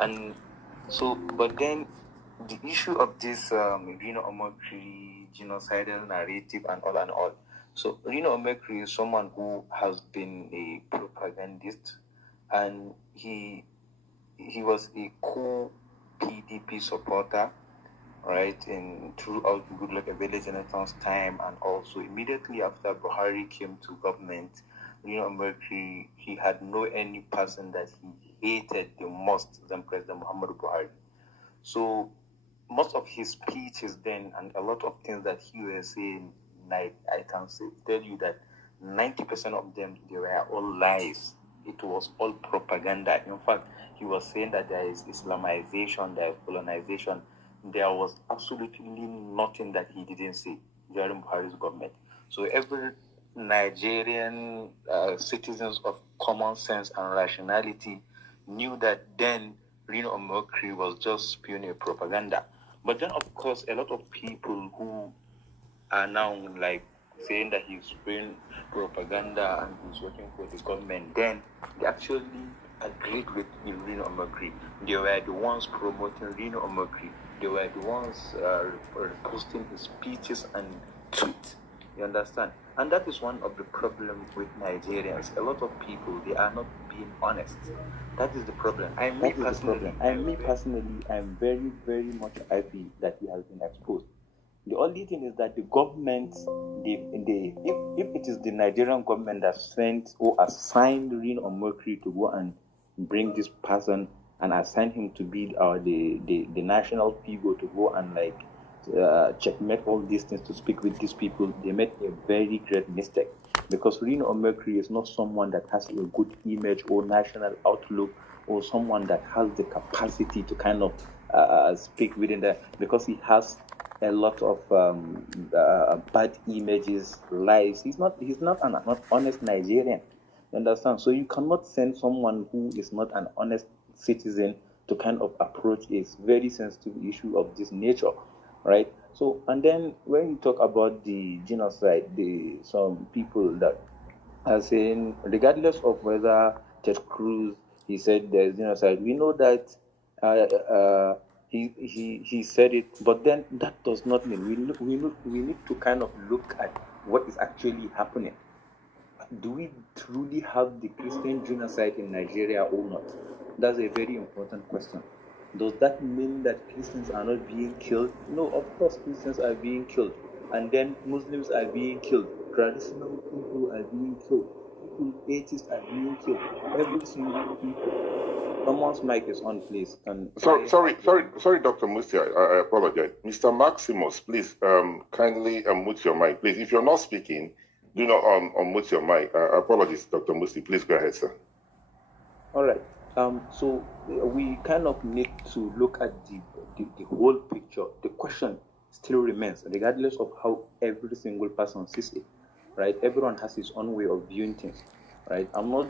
And so, but then the issue of this Reno Omokri genocidal narrative and all. So Reno Omokri is someone who has been a propagandist, and he was a co-PDP supporter, right, in throughout Goodluck Ebele Jonathan's time, and also immediately after Buhari came to government. Reno Omokri, he had no any person that he hated the most than President Muhammadu Buhari. So most of his speeches then and a lot of things that he was saying, like I can tell you that 90% of them, they were all lies. It was all propaganda. In fact, he was saying that there is Islamization, there is colonization. There was absolutely nothing that he didn't say during Buhari's government. So every Nigerian citizens of common sense and rationality knew that then Reno Omokri was just spewing a propaganda. But then, of course, a lot of people who are now like saying that he's spewing propaganda and he's working for the government, then they actually agreed with Reno Omokri. They were the ones promoting Reno Omokri. They were the ones posting his speeches and tweets. You understand? And that is one of the problems with Nigerians. A lot of people, they are not being honest. That is the problem. Me personally, I'm very, very much happy that he has been exposed. The only thing is that the government, if it is the Nigerian government that sent or assigned Reno Omokri to go and bring this person and assign him to be the national figure to go and checkmate all these things to speak with these people, they made a very great mistake, because Reno Omokri is not someone that has a good image or national outlook, or someone that has the capacity to kind of speak within that, because he has a lot of bad images, lies. He's not an honest Nigerian. You understand? So you cannot send someone who is not an honest citizen to kind of approach a very sensitive issue of this nature, right? So, and then when you talk about the genocide, some people that are saying, regardless of whether Ted Cruz, he said there's genocide, we know that he said it, but then that does not mean we need to kind of look at what is actually happening. Do we truly have the Christian genocide in Nigeria or not? That's a very important question. Does that mean that Christians are not being killed? No, of course Christians are being killed. And then Muslims are being killed. Traditional people are being killed. People, atheists are being killed. Every single people. Someone's mic is on, please. Sorry, Dr. Musti, I apologize. Mr. Maximus, please kindly unmute your mic. Please, if you're not speaking, do not unmute your mic. Apologies, Dr. Musti. Please go ahead, sir. All right. So we kind of need to look at the whole picture. The question still remains, regardless of how every single person sees it, right? Everyone has his own way of viewing things, right? I'm not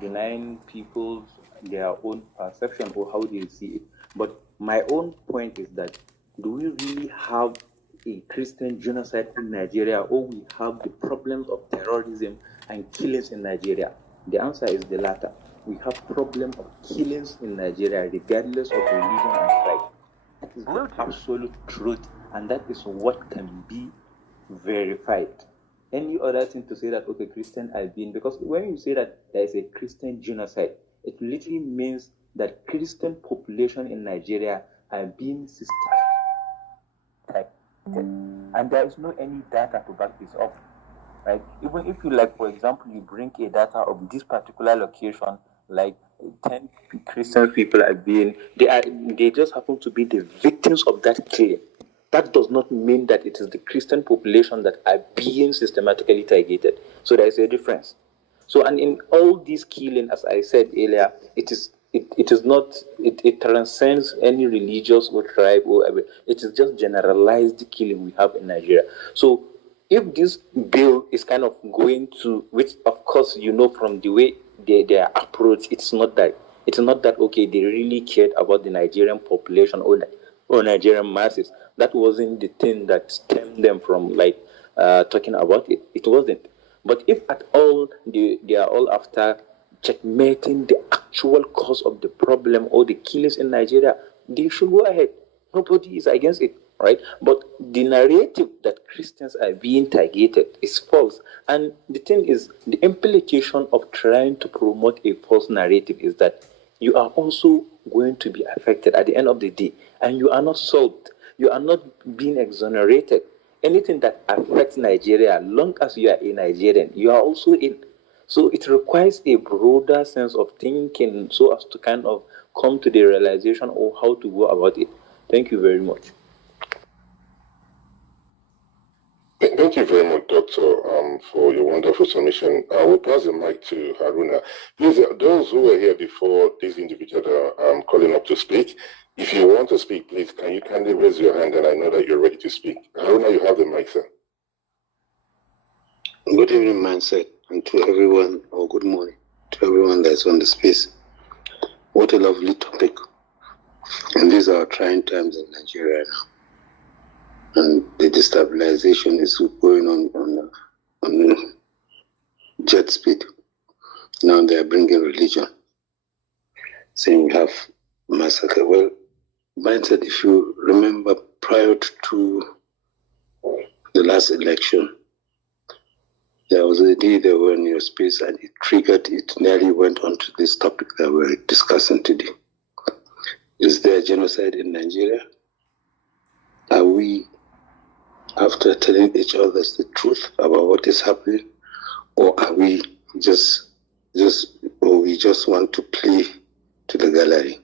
denying people their own perception or how they see it, but my own point is that, do we really have a Christian genocide in Nigeria, or we have the problems of terrorism and killings in Nigeria? The answer is the latter. We have problem of killings in Nigeria, regardless of religion and tribe. That is the absolute truth, and that is what can be verified. Any other thing to say that, okay, Christian are being, because when you say that there is a Christian genocide, it literally means that Christian population in Nigeria are being systematically, and there is no any data to back this up, right? Even if you, like, for example, you bring a data of this particular location, like 10 Christian people are being, they just happen to be the victims of that killing. That does not mean that it is the Christian population that are being systematically targeted. So there is a difference. So, and in all these killing, as I said earlier, it transcends any religious or tribe or whatever. It is just generalized killing we have in Nigeria. So if this bill is kind of going to, which of course you know from the way their approach, it's not that okay, they really cared about the Nigerian population or Nigerian masses. That wasn't the thing that stemmed them from talking about it. It wasn't. But if at all they are all after checkmating the actual cause of the problem or the killings in Nigeria, they should go ahead. Nobody is against it, right? But the narrative that Christians are being targeted is false. And the thing is, the implication of trying to promote a false narrative is that you are also going to be affected at the end of the day, and you are not solved. You are not being exonerated. Anything that affects Nigeria, long as you are a Nigerian, you are also in. So it requires a broader sense of thinking so as to kind of come to the realization of how to go about it. Thank you very much. Thank you very much, Doctor, for your wonderful submission. I will pass the mic to Haruna. Please, those who were here before this individual calling up to speak, if you want to speak, please, can you kindly raise your hand and I know that you're ready to speak. Haruna, you have the mic, sir. Good evening, Mindset, and to everyone, or good morning to everyone that's on the space. What a lovely topic. And these are trying times in Nigeria now. And the destabilization is going on jet speed. Now they are bringing religion, saying we have massacre. Well, Mindset, if you remember, prior to the last election, there was a day they were in your space and it nearly went on to this topic that we're discussing today. Is there genocide in Nigeria? Are we, after telling each other the truth about what is happening, or are we just want to play to the gallery?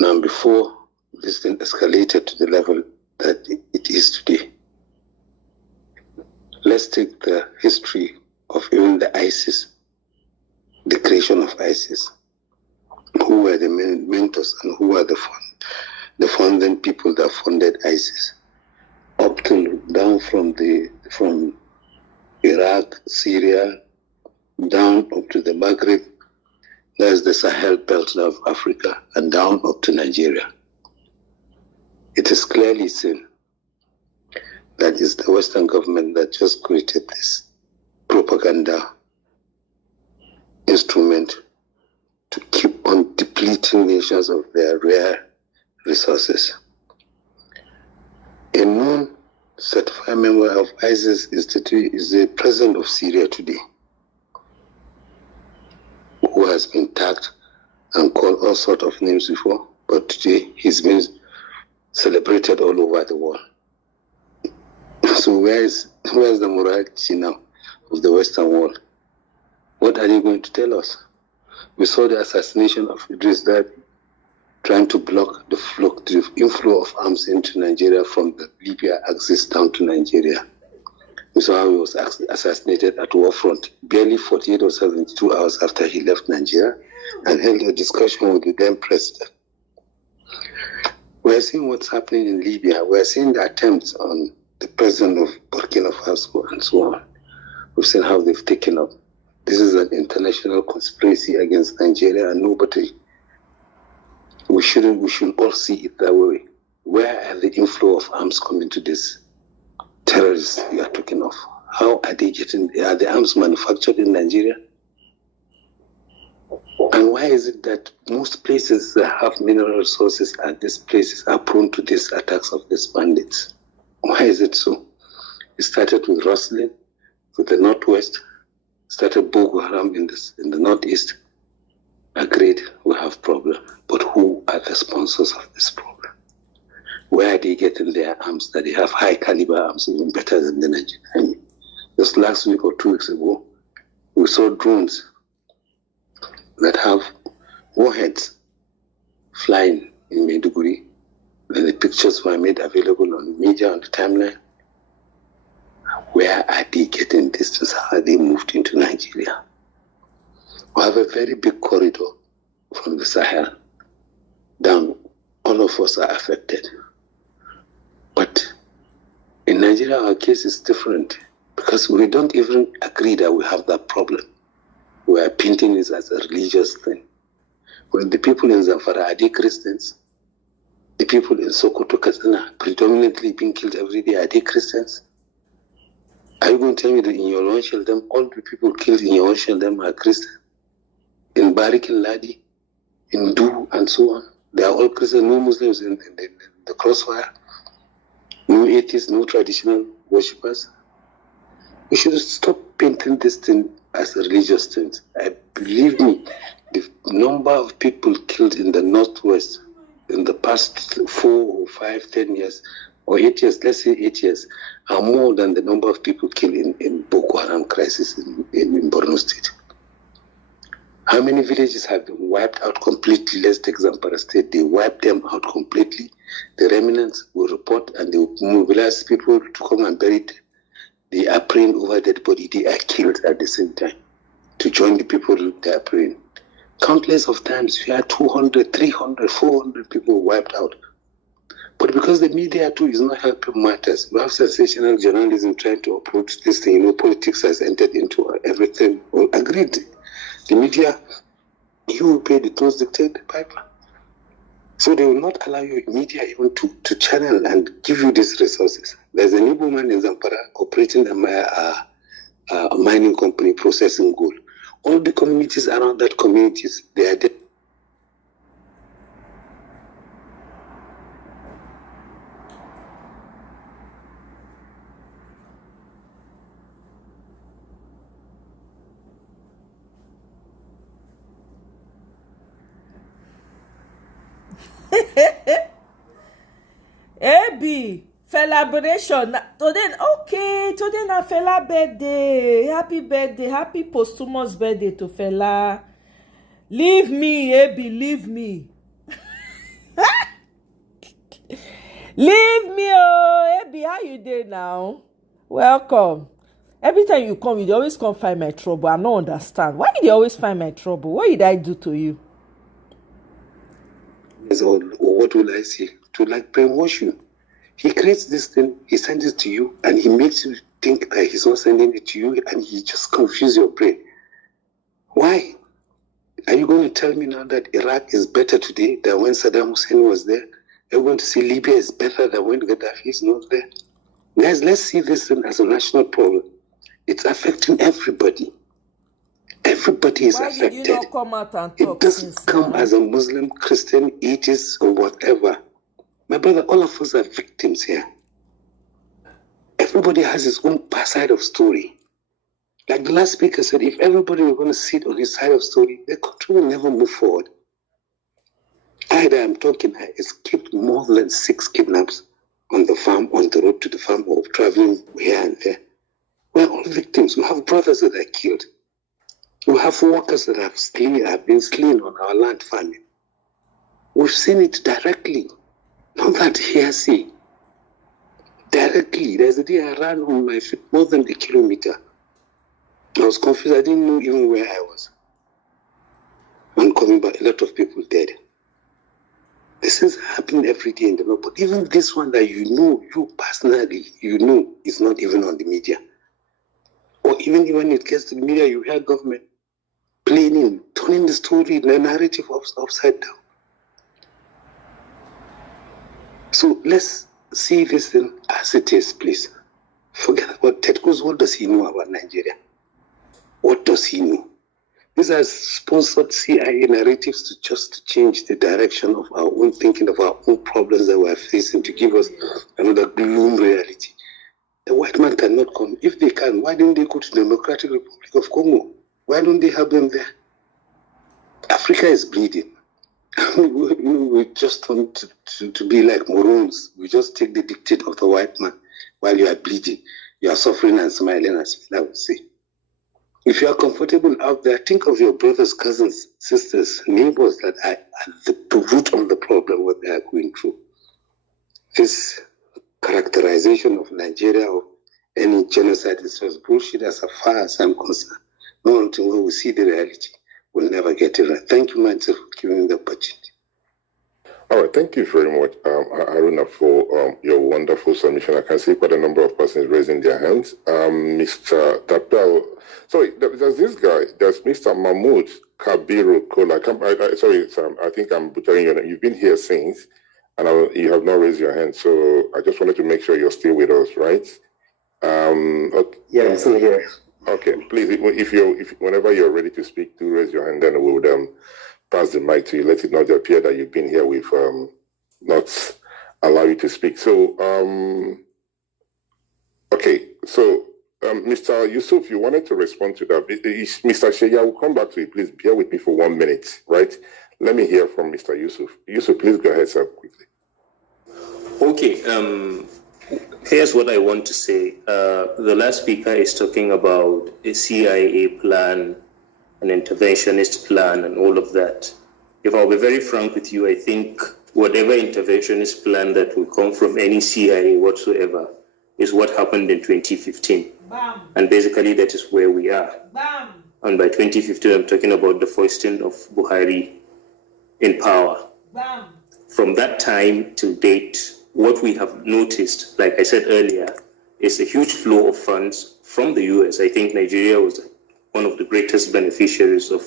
Now, before this thing escalated to the level that it is today, let's take the history of even the ISIS, the creation of ISIS. Who were the mentors and who were the founding people that funded ISIS? Up to down from Iraq, Syria, down up to the Maghreb, there's the Sahel belt of Africa, and down up to Nigeria. It is clearly seen that is the Western government that just created this propaganda instrument to keep on depleting nations of their rare resources. A known certified member of ISIS is the president of Syria today, who has been tagged and called all sorts of names before, but today he's been celebrated all over the world. So where's the morality now of the Western world? What are they going to tell us? We saw the assassination of Idris Deby, trying to block the inflow of arms into Nigeria from the Libya axis down to Nigeria. We saw how he was assassinated at war front, barely 48 or 72 hours after he left Nigeria, and held a discussion with the then president. We're seeing what's happening in Libya. We're seeing the attempts on the president of Burkina Faso and so on. We've seen how they've taken up. This is an international conspiracy against Nigeria, and nobody. We should all see it that way. Where are the inflow of arms coming to this terrorists we are talking of? How are they getting? Are the arms manufactured in Nigeria? And why is it that most places that have mineral resources and these places are prone to these attacks of these bandits? Why is it so? It started with Roslyn, with the Northwest, started Boko Haram in the Northeast. Agreed, we have problem. But who are the sponsors of this problem? Where are they getting their arms? That they have high caliber arms, even better than the Nigerian army. Just last week or 2 weeks ago, we saw drones that have warheads flying in Maiduguri. Then the pictures were made available on media, on the timeline. Where are they getting this? How are they moved into Nigeria? We have a very big corridor from the Sahel down. All of us are affected. But in Nigeria, our case is different because we don't even agree that we have that problem. We are painting this as a religious thing. When the people in Zamfara, are they Christians? The people in Sokoto, Katsina, predominantly being killed every day, are they Christians? Are you going to tell me that in your own Sheldon, all the people killed in your own Sheldon are Christians? in Barikin Ladi, in Du, and so on. They are all Christians, no Muslims in the crossfire, no atheists, no traditional worshippers. We should stop painting this thing as a religious thing. Believe me, the number of people killed in the Northwest in the past 4 or 5, 10 years, or 8 years, let's say 8 years, are more than the number of people killed in Boko Haram crisis in Borno State. How many villages have been wiped out completely? Let's take Zamfara State. They wiped them out completely. The remnants will report and they will mobilize people to come and bury them. They are praying over dead body. They are killed at the same time to join the people they are praying. Countless of times, we had 200, 300, 400 people wiped out. But because the media too is not helping matters, we have sensational journalism trying to approach this thing. Politics has entered into everything. Well, agreed. The media, you will pay the tolls, dictate the piper. So they will not allow your media even to channel and give you these resources. There's a new woman in Zamfara operating a mining company processing gold. All the communities around that communities, they are dead. Ebi celebration today na Fela birthday. Happy birthday, happy posthumous birthday to Fela. Leave me, Ebi, leave me. Leave me, oh Ebi, how you dey now? Welcome. Every time you come, you dey always come find my trouble. I no understand. Why you dey always find my trouble? What did I do to you? Or what will I say? To brainwash you. He creates this thing, he sends it to you, and he makes you think that he's not sending it to you, and he just confuses your brain. Why? Are you going to tell me now that Iraq is better today than when Saddam Hussein was there? Are you going to say Libya is better than when Gaddafi is not there? Guys, let's see this thing as a national problem. It's affecting everybody. Everybody is affected. Why did you not come out and talk? It doesn't come as a Muslim, Christian, atheist, or whatever. My brother, all of us are victims here. Everybody has his own side of story. Like the last speaker said, if everybody were going to sit on his side of story, the country will never move forward. I escaped more than 6 kidnaps on the farm, on the road to the farm, or traveling here and there. We're all victims. We have brothers that are killed. We have workers that have been slain on our land farming. We've seen it directly. Not that hearsay. Directly. There's a day I ran on my feet more than a kilometer. I was confused. I didn't know even where I was. And coming back, a lot of people dead. This is happening every day in the world. But even this one that you personally, is not even on the media. Or even when it gets to the media, you hear government turning the story, the narrative upside down. So let's see this thing as it is, please. Forget about Ted Cruz. What does he know about Nigeria? What does he know? These are sponsored CIA narratives to just change the direction of our own thinking, of our own problems that we're facing, to give us another gloom reality. The white man cannot come. If they can, why don't they go to the Democratic Republic of Congo? Why don't they have them there? Africa is bleeding. We just want to be like morons. We just take the dictate of the white man while you are bleeding. You are suffering and smiling, as I would say. If you are comfortable out there, think of your brothers, cousins, sisters, neighbors that are at the root of the problem, what they are going through. This characterization of Nigeria or any genocide is just bullshit as far as I'm concerned. No, until we see the reality, we'll never get it right. Thank you, myself, for giving me the opportunity. All right, thank you very much, Haruna, for your wonderful submission. I can see quite a number of persons raising their hands. Mr. Tapel, sorry, there's this guy, there's Mr. Mahmoud Kabiru Kola. I think I'm butchering your name. You've been here since, and you have not raised your hand, so I just wanted to make sure you're still with us, right? Okay. Yeah, I'm still here. Okay, please, if whenever you're ready to speak, do raise your hand, then we'll pass the mic to you. Let it not appear that you've been here with not allow you to speak. So, okay, so Mr. Yusuf, you wanted to respond to that. Mr. Sheya, I will come back to you. Please bear with me for 1 minute, right? Let me hear from Mr. Yusuf. Yusuf, please go ahead, sir, quickly. Okay, here's what I want to say. The last speaker is talking about a CIA plan, an interventionist plan, and all of that. If I'll be very frank with you, I think whatever interventionist plan that will come from any CIA whatsoever is what happened in 2015. Bam. And basically that is where we are. Bam. And by 2015, I'm talking about the foisting of Buhari in power. Bam. From that time till date, what we have noticed, like I said earlier, is a huge flow of funds from the US. I think Nigeria was one of the greatest beneficiaries of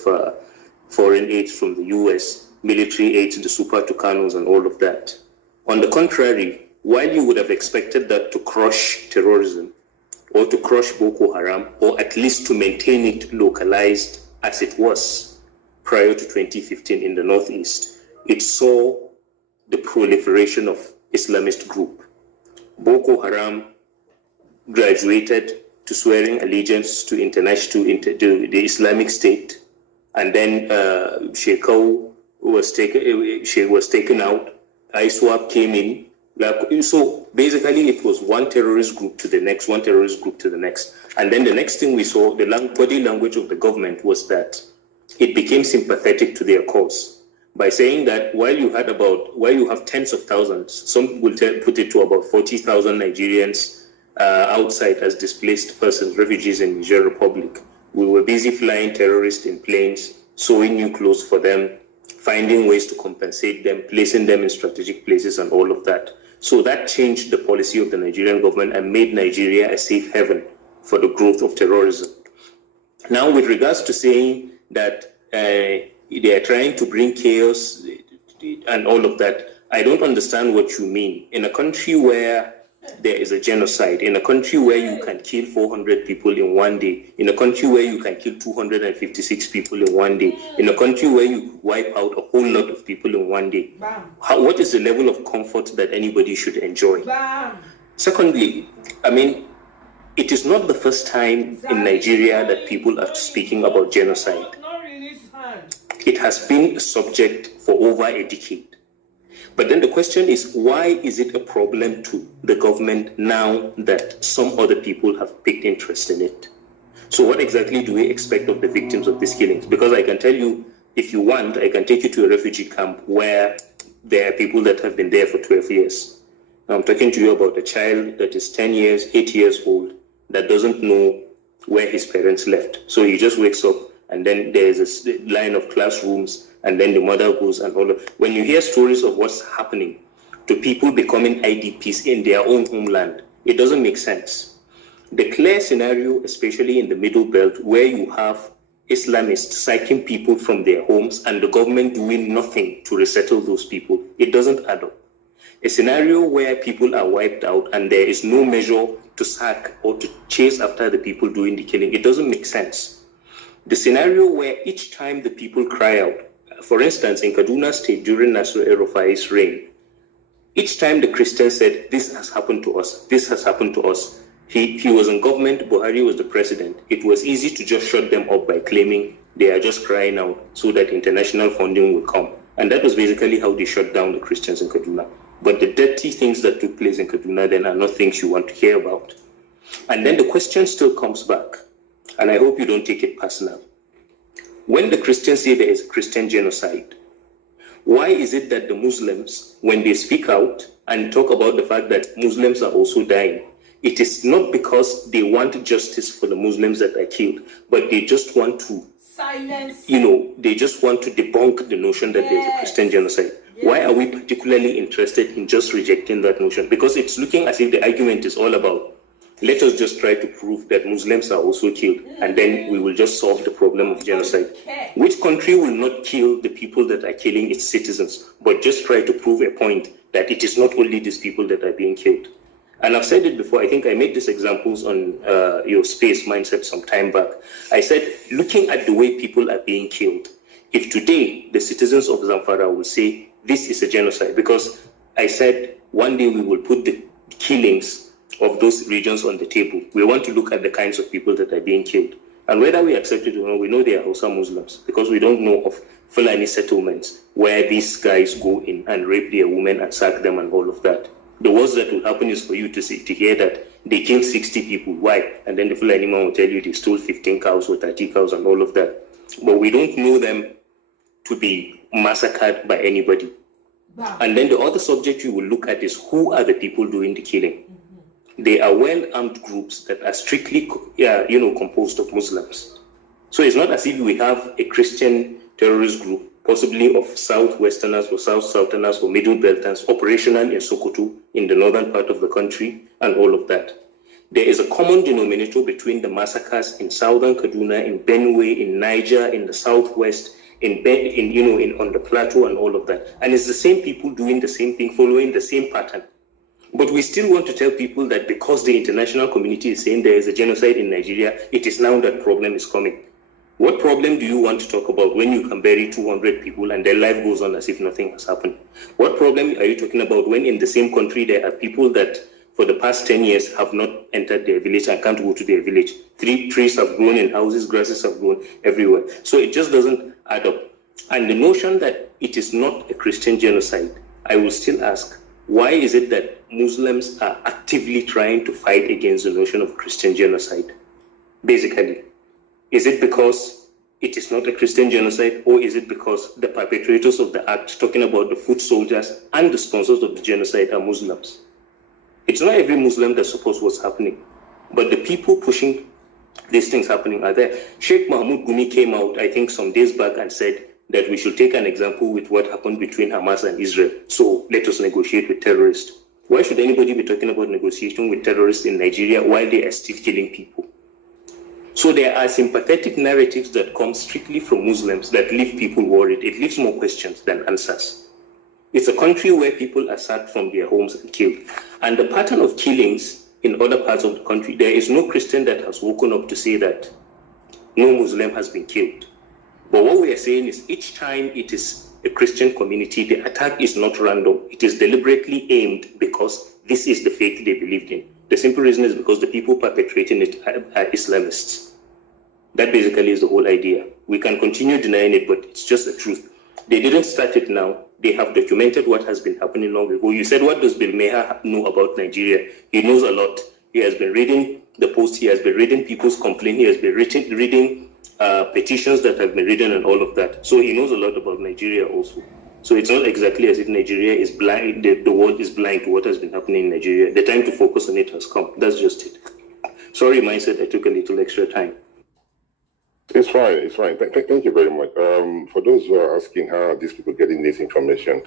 foreign aid from the US, military aid to the Super Tucanos and all of that. On the contrary, while you would have expected that to crush terrorism or to crush Boko Haram, or at least to maintain it localized as it was prior to 2015 in the Northeast, it saw the proliferation of Islamist group. Boko Haram graduated to swearing allegiance to the Islamic State, and then Shekau was taken out. ISWAP came in. So basically, it was one terrorist group to the next, and then the next thing we saw, the body language of the government was that it became sympathetic to their cause by saying that while you have tens of thousands, some will put it to about 40,000 Nigerians outside as displaced persons, refugees in Niger Republic. We were busy flying terrorists in planes, sewing new clothes for them, finding ways to compensate them, placing them in strategic places and all of that. So that changed the policy of the Nigerian government and made Nigeria a safe haven for the growth of terrorism. Now, with regards to saying that they are trying to bring chaos and all of that, I don't understand what you mean. In a country where there is a genocide, in a country where you can kill 400 people in one day, in a country where you can kill 256 people in one day, in a country where you wipe out a whole lot of people in one day, what is the level of comfort that anybody should enjoy? Secondly, I mean, it is not the first time in Nigeria that people are speaking about genocide. It has been a subject for over a decade. But then the question is, why is it a problem to the government now that some other people have picked interest in it? So what exactly do we expect of the victims of these killings? Because I can tell you, if you want, I can take you to a refugee camp where there are people that have been there for 12 years. Now I'm talking to you about a child that is 10 years, 8 years old, that doesn't know where his parents left. So he just wakes up and then there's a line of classrooms, and then the mother goes and all of. When you hear stories of what's happening to people becoming IDPs in their own homeland, it doesn't make sense. The clear scenario, especially in the Middle Belt, where you have Islamists sacking people from their homes and the government doing nothing to resettle those people, it doesn't add up. A scenario where people are wiped out and there is no measure to sack or to chase after the people doing the killing, it doesn't make sense. The scenario where each time the people cry out, for instance, in Kaduna State during Nasir El-Rufai's reign, each time the Christians said, this has happened to us, this has happened to us, he was in government, Buhari was the president, it was easy to just shut them up by claiming they are just crying out so that international funding will come. And that was basically how they shut down the Christians in Kaduna. But the dirty things that took place in Kaduna then are not things you want to hear about. And then the question still comes back, and I hope you don't take it personal. When the Christians say there is a Christian genocide, why is it that the Muslims, when they speak out and talk about the fact that Muslims are also dying, it is not because they want justice for the Muslims that are killed, but they just want to silence, they just want to debunk the notion that there's a Christian genocide. Why are we particularly interested in just rejecting that notion? Because it's looking as if the argument is all about, let us just try to prove that Muslims are also killed, and then we will just solve the problem of genocide. Which country will not kill the people that are killing its citizens, but just try to prove a point that it is not only these people that are being killed? And I've said it before, I think I made these examples on your space mindset some time back. I said, looking at the way people are being killed, if today the citizens of Zamfara will say, this is a genocide, because I said, one day we will put the killings of those regions on the table. We want to look at the kinds of people that are being killed. And whether we accept it or not, we know they are Hausa Muslims, because we don't know of Fulani settlements where these guys go in and rape their women and sack them and all of that. The worst that will happen is for you to hear that they killed 60 people. Why? And then the Fulani man will tell you they stole 15 cows or 30 cows and all of that. But we don't know them to be massacred by anybody. Wow. And then the other subject you will look at is who are the people doing the killing. They are well-armed groups that are strictly, composed of Muslims. So it's not as if we have a Christian terrorist group, possibly of Southwesterners or South-Southerners or Middle Belters, operational in Sokoto, in the northern part of the country, and all of that. There is a common denominator between the massacres in southern Kaduna, in Benue, in Niger, in the southwest, on the plateau, and all of that. And it's the same people doing the same thing, following the same pattern. But we still want to tell people that because the international community is saying there is a genocide in Nigeria, it is now that problem is coming. What problem do you want to talk about when you can bury 200 people and their life goes on as if nothing has happened? What problem are you talking about when in the same country there are people that for the past 10 years have not entered their village and can't go to their village? Trees have grown in houses, grasses have grown everywhere. So it just doesn't add up. And the notion that it is not a Christian genocide, I will still ask, why is it that Muslims are actively trying to fight against the notion of Christian genocide? Basically, is it because it is not a Christian genocide, or is it because the perpetrators of the act, talking about the foot soldiers and the sponsors of the genocide, are Muslims? It's not every Muslim that supports what's happening, but the people pushing these things happening are there. Sheikh Mahmoud Gumi came out, I think, some days back and said that we should take an example with what happened between Hamas and Israel. So let us negotiate with terrorists. Why should anybody be talking about negotiation with terrorists in Nigeria while they are still killing people? So there are sympathetic narratives that come strictly from Muslims that leave people worried. It leaves more questions than answers. It's a country where people are sacked from their homes and killed. And the pattern of killings in other parts of the country, there is no Christian that has woken up to say that no Muslim has been killed. But what we are saying is each time it is a Christian community, the attack is not random. It is deliberately aimed because this is the faith they believed in. The simple reason is because the people perpetrating it are Islamists. That basically is the whole idea. We can continue denying it, but it's just the truth. They didn't start it now. They have documented what has been happening long ago. You said, what does Bill Meha know about Nigeria? He knows a lot. He has been reading the post. He has been reading people's complaints. He has been reading petitions that have been written and all of that. So he knows a lot about Nigeria also. So it's not exactly as if Nigeria is blind, the world is blind to what has been happening in Nigeria. The time to focus on it has come. That's just it. Sorry, mindset, I took a little extra time. It's fine. It's fine. Thank you very much. For those who are asking how are these people getting this information,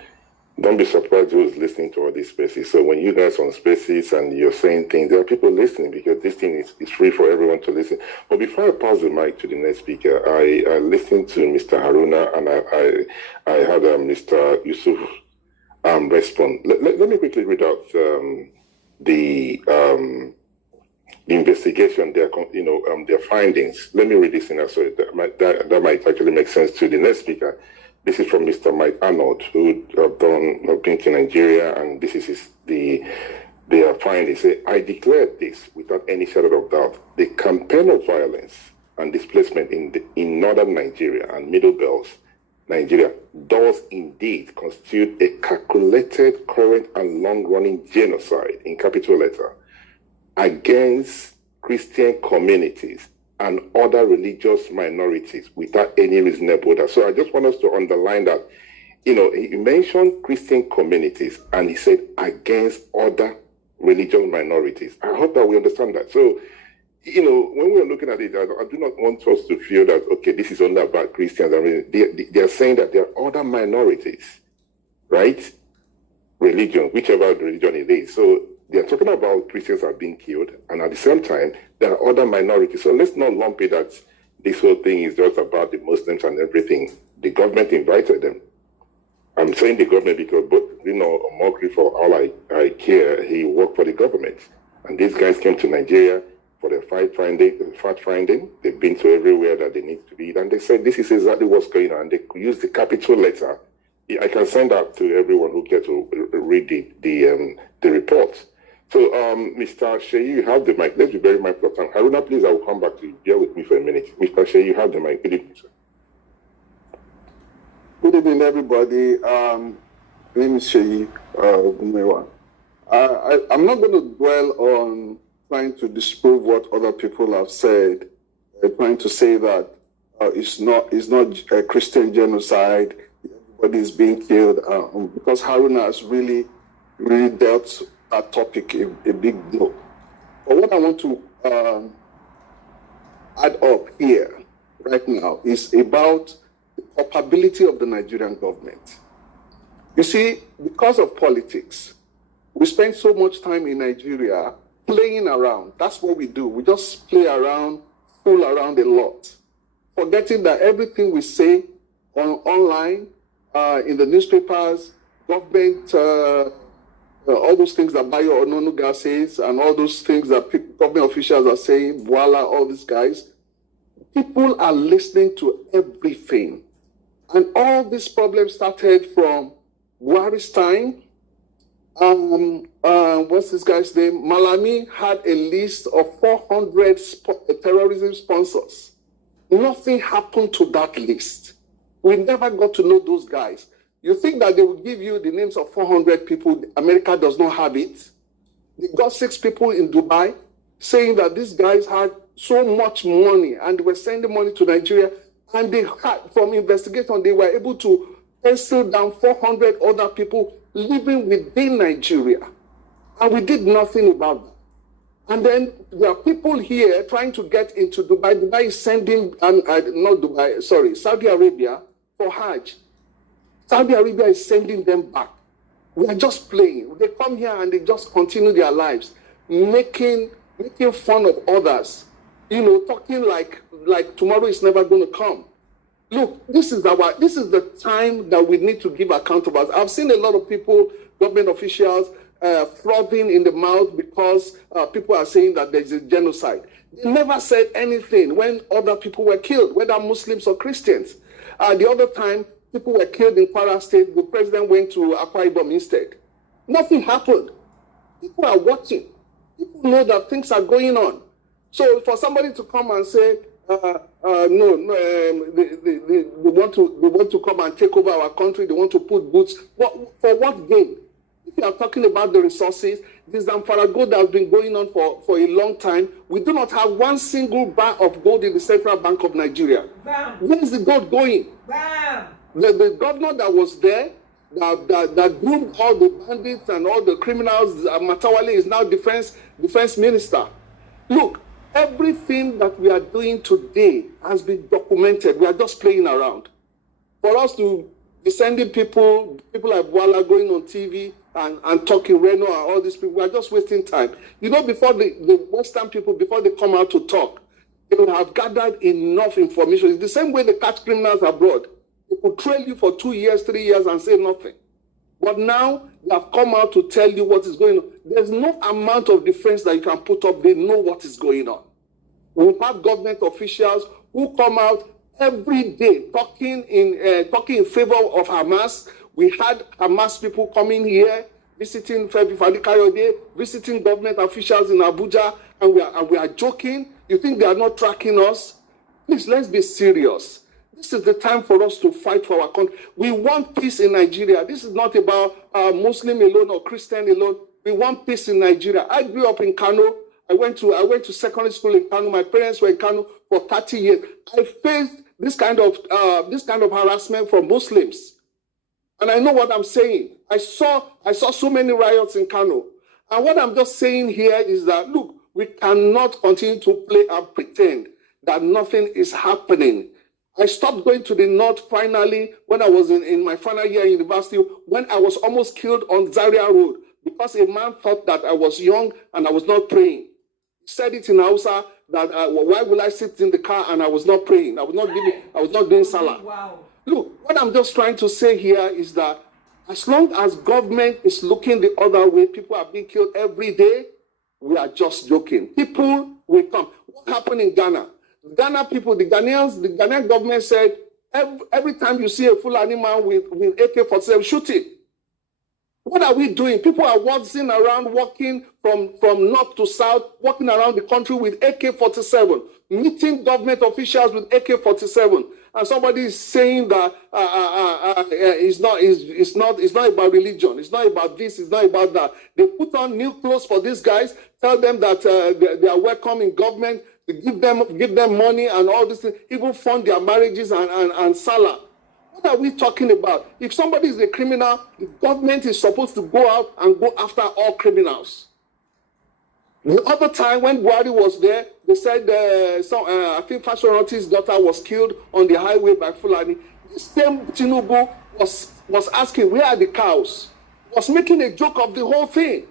don't be surprised who's listening to all these spaces. So when you guys on spaces and you're saying things, there are people listening because this thing is free for everyone to listen. But before I pass the mic to the next speaker, I listened to Mr. Haruna and I had Mr. Yusuf respond. Let me quickly read out the investigation, their findings. Let me read this in so that might actually make sense to the next speaker. This is from Mr. Mike Arnold, who have been to Nigeria, and this is their findings. Say, I declare this without any shadow of doubt. The campaign of violence and displacement in northern Nigeria and Middle Belt, Nigeria, does indeed constitute a calculated, current, and long-running genocide, in capital letter, against Christian communities and other religious minorities without any reasonable doubt. So I just want us to underline that, he mentioned Christian communities and he said against other religious minorities. I hope that we understand that. So, when we're looking at it, I do not want us to feel that, okay, this is only about Christians. I mean, they're saying that there are other minorities, right? Religion, whichever religion it is. So they're talking about Christians are being killed, and at the same time, there are other minorities. So let's not lump it that this whole thing is just about the Muslims and everything. The government invited them. I'm saying the government because, Omokri, for all I care, he worked for the government. And these guys came to Nigeria for the fact finding. They've been to everywhere that they need to be. And they said, this is exactly what's going on. They used the capital letter. I can send that to everyone who cares to read the report. So, Mr. Shea, you have the mic. Let's be very mindful of time. Haruna, please, I will come back to you. Bear with me for a minute. Mr. Shea, you have the mic. Good evening, sir. Good evening, everybody. My name is Shea Gumewa. I'm not going to dwell on trying to disprove what other people have said, trying to say that it's not a Christian genocide, everybody is being killed, because Haruna has really dealt that topic a big blow. But what I want to add up here right now is about the culpability of the Nigerian government. You see, because of politics, we spend so much time in Nigeria playing around. That's what we do. We just play around, fool around a lot, forgetting that everything we say online, in the newspapers, government, all those things that Bayo Ononuga says, and all those things that government officials are saying, Boala, all these guys, people are listening to everything. And all these problems started from Buhari's time. What's this guy's name? Malami had a list of 400 terrorism sponsors. Nothing happened to that list. We never got to know those guys. You think that they will give you the names of 400 people? America does not have it. They got 6 people in Dubai saying that these guys had so much money and they were sending money to Nigeria. And they had, from investigation, they were able to pencil down 400 other people living within Nigeria. And we did nothing about that. And then there are people here trying to get into Dubai. Dubai is sending, Saudi Arabia for Hajj. Saudi Arabia is sending them back. We are just playing. They come here and they just continue their lives, making fun of others, talking like tomorrow is never going to come. Look, this is the time that we need to give account of us. I've seen a lot of people, government officials, frothing in the mouth because people are saying that there's a genocide. They never said anything when other people were killed, whether Muslims or Christians. The other time, people were killed in Kwara State, the president went to Akwa Ibom instead. Nothing happened. People are watching. People know that things are going on. So for somebody to come and say, they want to come and take over our country, they want to put boots, for what gain? If you are talking about the resources, this Zamfara gold has been going on for a long time. We do not have one single bar of gold in the Central Bank of Nigeria. Bam. Where is the gold going? Bam. The governor that was there, that groomed all the bandits and all the criminals, Matawale is now defense minister. Look, everything that we are doing today has been documented. We are just playing around. For us to be sending people like Boala going on TV and talking Reno and all these people, we are just wasting time. Before the Western people, before they come out to talk, they will have gathered enough information. It's the same way they catch criminals abroad. They could trail you for 2 years, 3 years and say nothing. But now they have come out to tell you what is going on. There's no amount of defense that you can put up. They know what is going on. We have government officials who come out every day talking in favor of Hamas. We had Hamas people coming here, visiting Femi Fani-Kayode, visiting government officials in Abuja, and we are joking. You think they are not tracking us? Please, let's be serious. This is the time for us to fight for our country. We want peace in Nigeria. This is not about Muslim alone or Christian alone. We want peace in Nigeria. I grew up in Kano. I went to secondary school in Kano. My parents were in Kano for 30 years. I faced this kind of harassment from Muslims, and I know what I'm saying. I saw so many riots in Kano, and what I'm just saying here is that look, we cannot continue to play and pretend that nothing is happening. I stopped going to the north finally when I was in my final year in university, when I was almost killed on Zaria Road because a man thought that I was young and I was not praying. He said it in Hausa that why will I sit in the car and I was not praying? I was not doing salah. Wow. Look, what I'm just trying to say here is that As long as government is looking the other way, people are being killed every day, we are just joking. People will come. What happened in Ghana? Ghana people, the Ghanaian government said, every time you see a Fulani man with AK-47, shoot it. What are we doing? People are walking around, walking from north to south, walking around the country with AK-47, meeting government officials with AK-47. And somebody is saying that it's not about religion. It's not about this. It's not about that. They put on new clothes for these guys, tell them that they are welcome in government, give them money and all this thing, even fund their marriages and salah. What are we talking about? If somebody is a criminal, the government is supposed to go out and go after all criminals. The other time when Buhari was there, they said I think Fashoranti's daughter was killed on the highway by Fulani. This same Tinubu was asking, where are the cows? Was making a joke of the whole thing.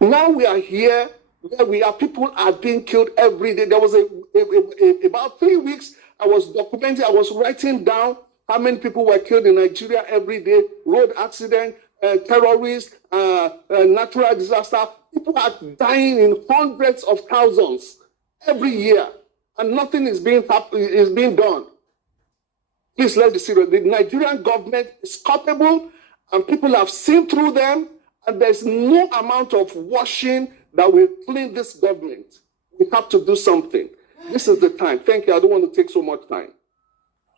Now we are here where people are being killed every day. There was about 3 weeks, I was documenting, I was writing down how many people were killed in Nigeria every day, road accident, terrorists, natural disaster. People are dying in hundreds of thousands every year, and nothing is being done. Please, let's be serious. The Nigerian government is culpable, and people have seen through them, and there's no amount of washing that will clean this government. We have to do something. This is the time. Thank you. I don't want to take so much time.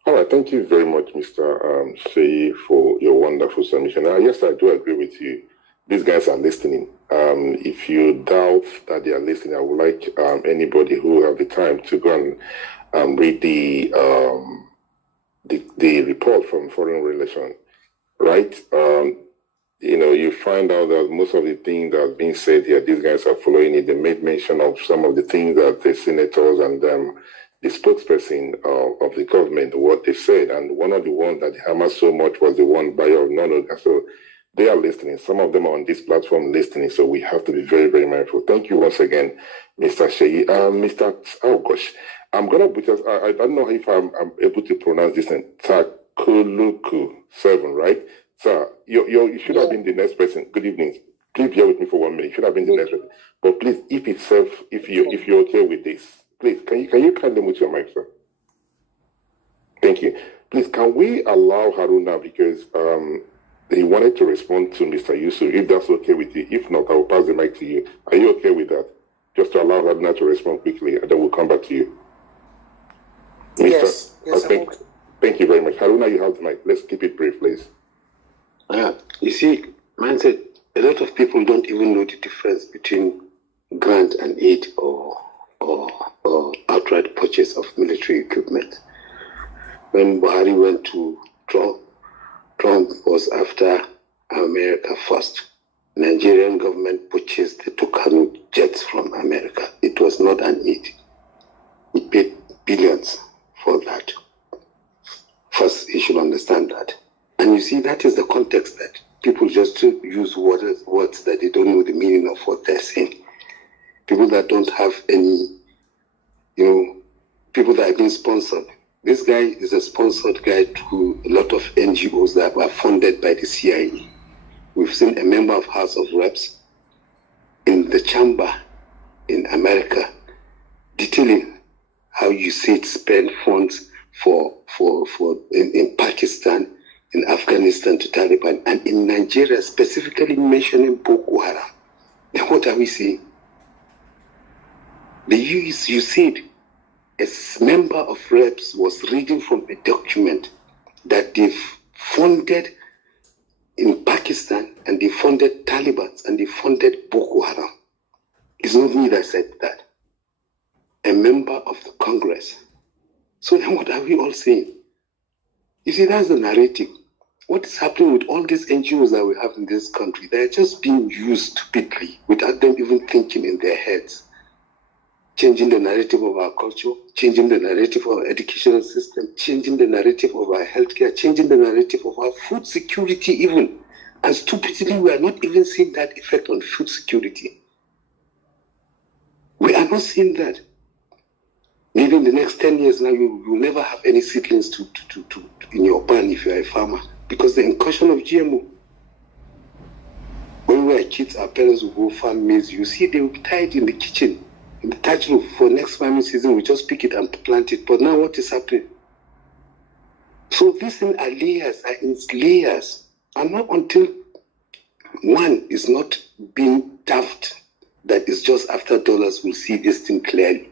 All right. Thank you very much, Mr. Sheyi, for your wonderful submission. Yes, I do agree with you. These guys are listening. If you doubt that they are listening, I would like anybody who have the time to go and read the report from Foreign Relations, right? You find out that most of the things that are being said here, these guys are following it. They made mention of some of the things that the senators and the spokesperson of the government, what they said. And one of the ones that hammered so much was the one by Nonoga. So they are listening. Some of them are on this platform listening. So we have to be very, very mindful. Thank you once again, Mr. Sheyi. I'm going to, because I don't know if I'm able to pronounce this in Takuluku 7, right? Sir, you should have been the next person. Good evening. Please bear with me for 1 minute. You should have been the next person. But please, if you're okay with this, please, can you kindly mute your mic, sir? Thank you. Please, can we allow Haruna, because he wanted to respond to Mr. Yusuf, if that's okay with you. If not, I will pass the mic to you. Are you okay with that? Just to allow Haruna to respond quickly, and then we'll come back to you. Yes, thank you very much. Haruna, you have the mic. Let's keep it brief, please. You see, mindset, a lot of people don't even know the difference between grant and aid or outright purchase of military equipment. When Buhari went to Trump was after America first. Nigerian government purchased the Tucano jets from America. It was not an aid. He paid billions for that. First, you should understand that. And you see, that is the context that people just use words that they don't know the meaning of what they're saying. People that don't have any, people that have been sponsored. This guy is a sponsored guy to a lot of NGOs that were funded by the CIA. We've seen a member of House of Reps in the chamber in America detailing how you spend funds in Pakistan, in Afghanistan to Taliban, and in Nigeria specifically mentioning Boko Haram. Then what are we seeing? You said a member of Reps was reading from a document that they've funded in Pakistan, and they funded Taliban, and they funded Boko Haram. It's not me that said that. A member of the Congress. So then what are we all saying? You see, that's the narrative. What is happening with all these NGOs that we have in this country? They're just being used stupidly without them even thinking in their heads. Changing the narrative of our culture, changing the narrative of our educational system, changing the narrative of our healthcare, changing the narrative of our food security even. And stupidly, we are not even seeing that effect on food security. We are not seeing that. Maybe in the next 10 years now, you will never have any seedlings to in your barn if you are a farmer. because the incursion of GMO. When we were kids, our parents would go farm maize. You see, they would be tied in the kitchen, in the thatch roof. For next farming season, we just pick it and plant it. But now what is happening? So these things are layers, are in layers. And not until one is not being daft, that is just after dollars, we'll see this thing clearly.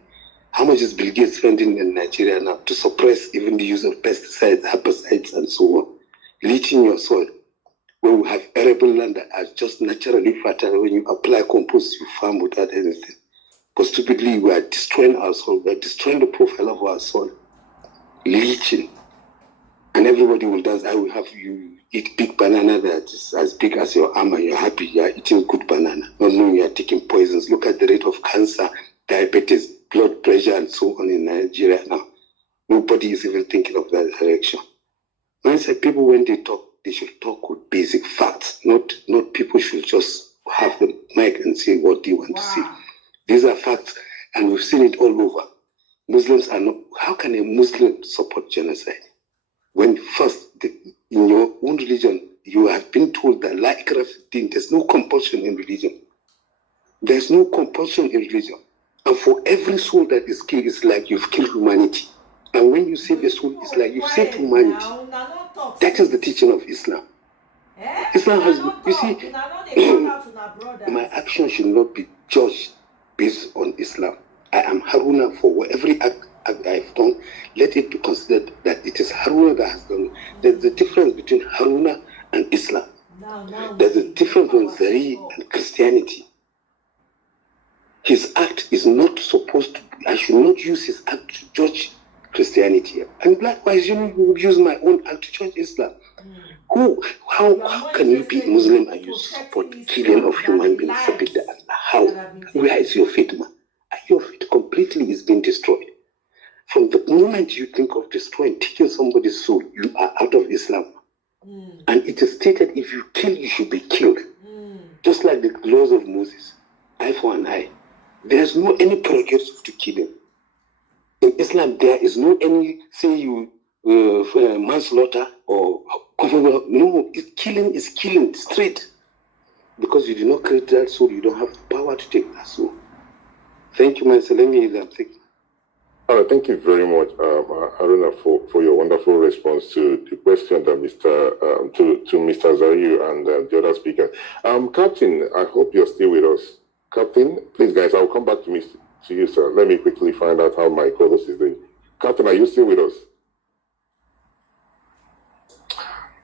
How much is Bill Gates spending in Nigeria now to suppress even the use of pesticides, herbicides, and so on? Leaching your soil. When we have arable land that are just naturally fertile, when you apply compost, you farm without anything. But stupidly, we are destroying our soil. We are destroying the profile of our soil. Leaching. And everybody will dance. I will have you eat big banana that is as big as your arm and you're happy. You're eating good banana. Not knowing you're taking poisons. Look at the rate of cancer, diabetes, blood pressure, and so on in Nigeria now. Nobody is even thinking of that direction. When I say people, when they talk, they should talk with basic facts. Not people should just have the mic and say what they want to say. These are facts, and we've seen it all over. Muslims are not. How can a Muslim support genocide? When first, in your own religion, you have been told that la ikraha fi din, there's no compulsion in religion. There's no compulsion in religion. And for every soul that is killed, it's like you've killed humanity. And when you save a soul, it's like you've saved humanity. That is the teaching of Islam. Islam has, you see, my action should not be judged based on Islam. I am Haruna for every act I've done. Let it be considered that it is Haruna that has done it. There's a difference between Haruna and Islam. There's a difference between Zari and Christianity. His act is not supposed to, I should not use his act to judge Christianity. And likewise, you would use my own act to judge Islam. How can you be Muslim and you support killing of human beings? How? Where is your faith, man? Your faith completely is being destroyed. From the moment you think of destroying, taking somebody's soul, you are out of Islam. And it is stated if you kill, you should be killed. Just like the laws of Moses, eye for an eye. There's no any prerogative to kill him. In Islam, there is no any, say you, manslaughter or no, killing is killing straight. Because you do not create that soul, you don't have the power to take that soul. Thank you, man. So let me thank you. All right, thank you very much, Haruna, for your wonderful response to the question that to Mr. Zayu and the other speaker. Captain, I hope you're still with us. Captain, please, guys, I'll come back to you, sir. Let me quickly find out how my co-host is doing. Captain, are you still with us?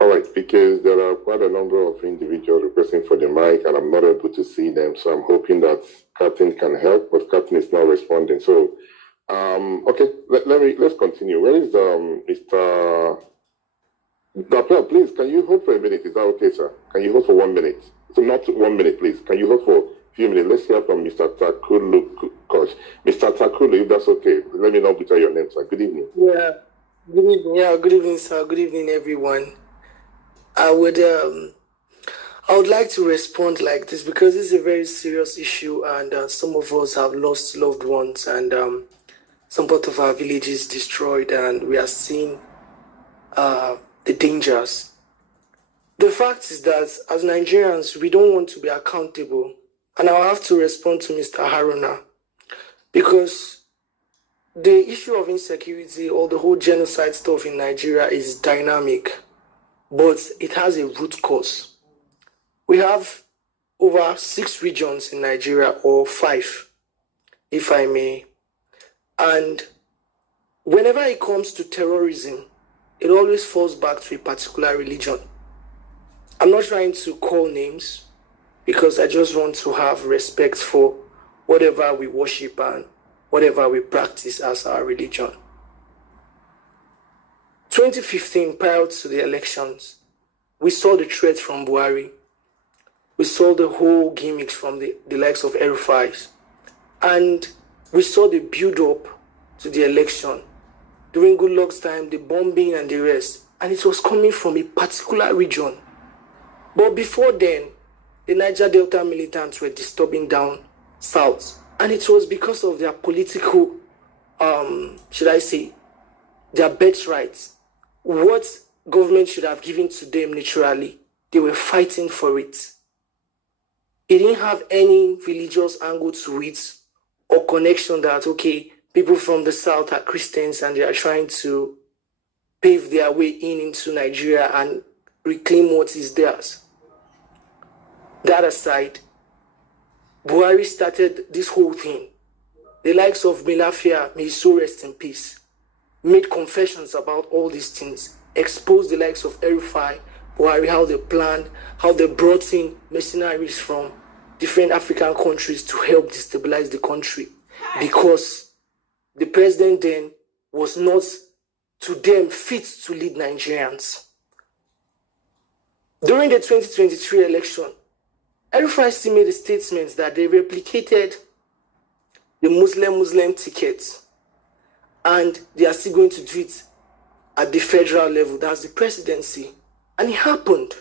All right, because there are quite a number of individuals requesting for the mic, and I'm not able to see them, so I'm hoping that Captain can help, but Captain is not responding. So, okay, let's continue. Where is Mr. Dapper? Please, can you hold for a minute? Is that okay, sir? Can you hold for 1 minute? So not 1 minute, please. Can you hold for a few minutes? Let's hear from Mr. Takulu. Gosh, Mr. Takulu, if that's okay. Let me know butcher your name, sir. Good evening. Yeah, good evening. Yeah, good evening, sir. Good evening, everyone. I would like to respond like this because this is a very serious issue, and some of us have lost loved ones, and some part of our villages destroyed, and we are seeing the dangers. The fact is that as Nigerians, we don't want to be accountable, and I'll have to respond to Mr. Haruna because the issue of insecurity or the whole genocide stuff in Nigeria is dynamic. But it has a root cause. We have over 6 regions in Nigeria, or 5, if I may. And whenever it comes to terrorism, it always falls back to a particular religion. I'm not trying to call names because I just want to have respect for whatever we worship and whatever we practice as our religion. 2015, prior to the elections, we saw the threat from Buhari. We saw the whole gimmicks from the likes of El-Rufai. And we saw the build-up to the election. During Goodluck's time, the bombing and the rest. And it was coming from a particular region. But before then, the Niger Delta militants were disturbing down south. And it was because of their political, their birthrights. What government should have given to them naturally. They were fighting for it. It didn't have any religious angle to it or connection that, okay, people from the South are Christians and they are trying to pave their way into Nigeria and reclaim what is theirs. That aside, Buhari started this whole thing. The likes of Melafia, may so rest in peace, made confessions about all these things, exposed the likes of El-Rufai, Buhari, how they planned, how they brought in mercenaries from different African countries to help destabilize the country, because the president then was not, to them, fit to lead Nigerians. During the 2023 election, El-Rufai still made a statement that they replicated the Muslim tickets, and they are still going to do it at the federal level. That's the presidency. And it happened.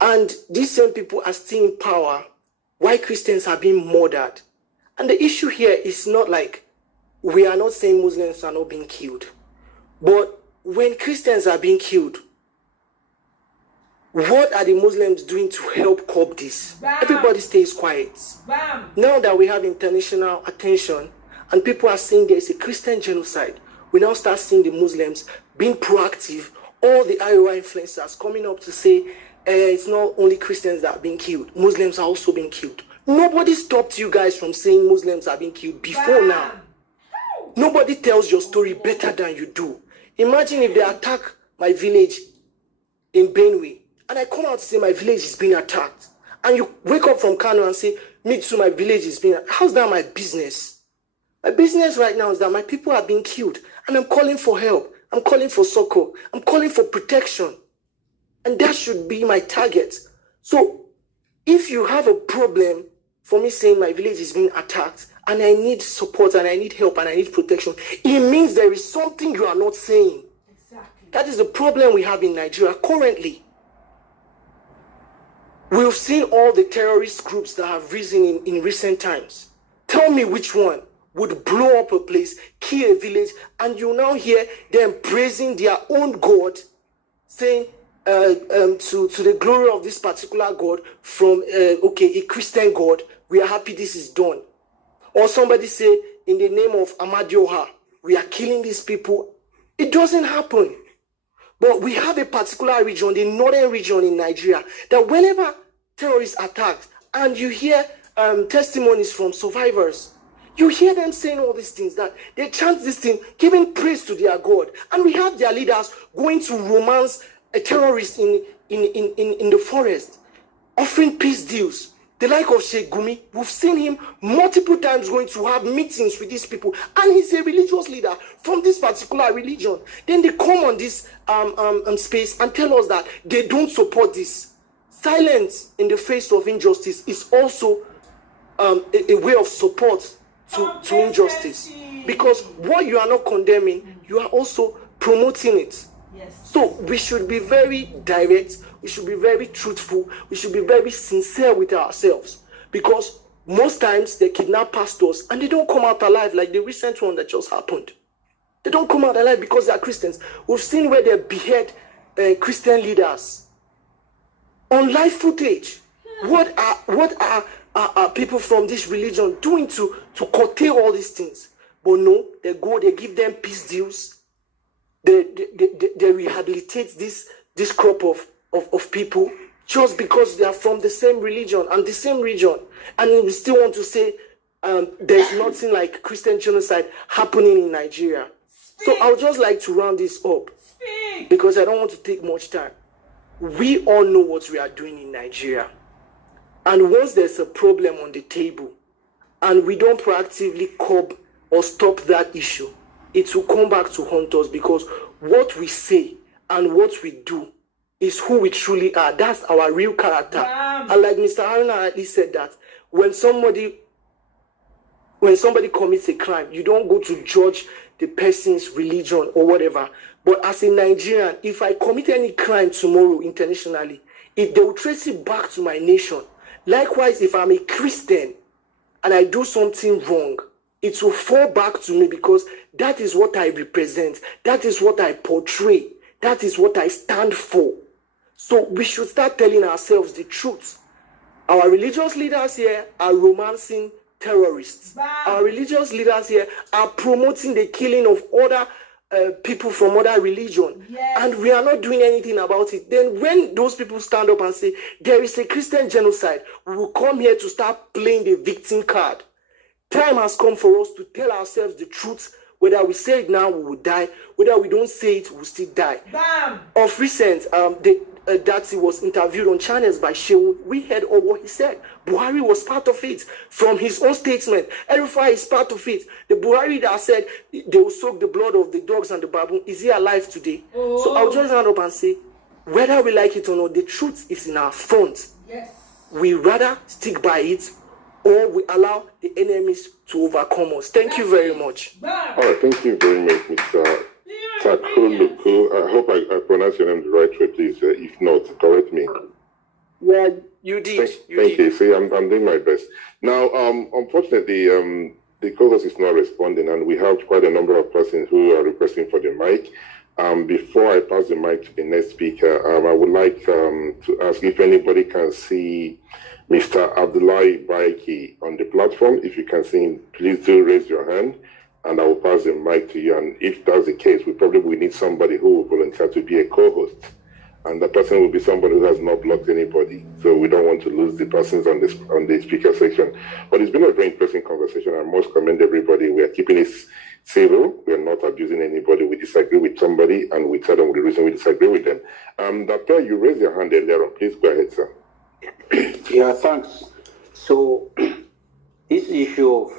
And these same people are still in power while Christians are being murdered. And the issue here is not like, we are not saying Muslims are not being killed. But when Christians are being killed, what are the Muslims doing to help curb this? Bam. Everybody stays quiet. Bam. Now that we have international attention and people are saying there is a Christian genocide, we now start seeing the Muslims being proactive, all the IOI influencers coming up to say, it's not only Christians that are being killed, Muslims are also being killed. Nobody stopped you guys from saying Muslims are being killed before Bam. Now. Nobody tells your story better than you do. Imagine if they attack my village in Benue, and I come out to say my village is being attacked, and you wake up from Kano and say, me too, my village is being attacked. How's that my business? My business right now is that my people are being killed, and I'm calling for help. I'm calling for succor. I'm calling for protection. And that should be my target. So if you have a problem for me saying my village is being attacked, and I need support, and I need help, and I need protection, it means there is something you are not saying. Exactly. That is the problem we have in Nigeria currently. We've seen all the terrorist groups that have risen in recent times. Tell me which one would blow up a place, kill a village, and you now hear them praising their own God, saying to the glory of this particular God from, a Christian God, we are happy this is done. Or somebody say, in the name of Amadioha, we are killing these people. It doesn't happen. But we have a particular region, the northern region in Nigeria, that whenever terrorists attack, and you hear testimonies from survivors, you hear them saying all these things, that they chant this thing, giving praise to their God. And we have their leaders going to romance a terrorist in the forest, offering peace deals. The like of Sheikh Gumi, we've seen him multiple times going to have meetings with these people, and he's a religious leader from this particular religion. Then they come on this space and tell us that they don't support this. Silence in the face of injustice is also a way of support to injustice, because what you are not condemning, you are also promoting it. Yes. So we should be very direct, we should be very truthful, we should be very sincere with ourselves, because most times they kidnap pastors and they don't come out alive, like the recent one that just happened. They don't come out alive because they are Christians. We've seen where they behead Christian leaders on live footage. What are people from this religion doing to curtail all these things? But no, they go, they give them peace deals. They rehabilitate this crop of people just because they are from the same religion and the same region. And we still want to say there's nothing like Christian genocide happening in Nigeria. So I would just like to round this up because I don't want to take much time. We all know what we are doing in Nigeria. And once there's a problem on the table and we don't proactively curb or stop that issue, it will come back to haunt us, because what we say and what we do is who we truly are. That's our real character. And like Mr. Haruna rightly said, that when somebody commits a crime, you don't go to judge the person's religion or whatever. But as a Nigerian, if I commit any crime tomorrow internationally, they will trace it back to my nation. Likewise, if I'm a Christian and I do something wrong, it will fall back to me, because That is what I represent. That is what I portray. That is what I stand for. So we should start telling ourselves the truth. Our religious leaders here are romancing terrorists. Bam. Our religious leaders here are promoting the killing of other people from other religion. Yes. And we are not doing anything about it. Then when those people stand up and say, there is a Christian genocide, we will come here to start playing the victim card. Time has come for us to tell ourselves the truth. Whether we say it now, we will die. Whether we don't say it, we'll still die. Bam. Of recent, that he was interviewed on channels by Shehu. We heard all what he said. Buhari was part of it from his own statement. El-Rufai is part of it. The Buhari that said they will soak the blood of the dogs and the baboon, is he alive today? Oh. So I'll just stand up and say, whether we like it or not, the truth is in our front. Yes. We rather stick by it, or we allow the enemies to overcome us. Thank you very much. Bam. All right, thank you very much, Mr. Takuluku. I hope I pronounced your name the right way, please. If not, correct me. Yeah, you did. Thank you. See, I'm doing my best. Now, unfortunately, the co-host is not responding, and we have quite a number of persons who are requesting for the mic. Before I pass the mic to the next speaker, I would like to ask if anybody can see Mr. Abdullahi Baiki on the platform. If you can see him, please do raise your hand, and I will pass the mic to you. And if that's the case, we probably will need somebody who will volunteer to be a co-host. And the person will be somebody who has not blocked anybody. So we don't want to lose the persons on the speaker section. But it's been a very interesting conversation. I must commend everybody. We are keeping it civil. We are not abusing anybody. We disagree with somebody, and we tell them the reason we disagree with them. Doctor, you raised your hand earlier on. Please go ahead, sir. Yeah, thanks. So this issue of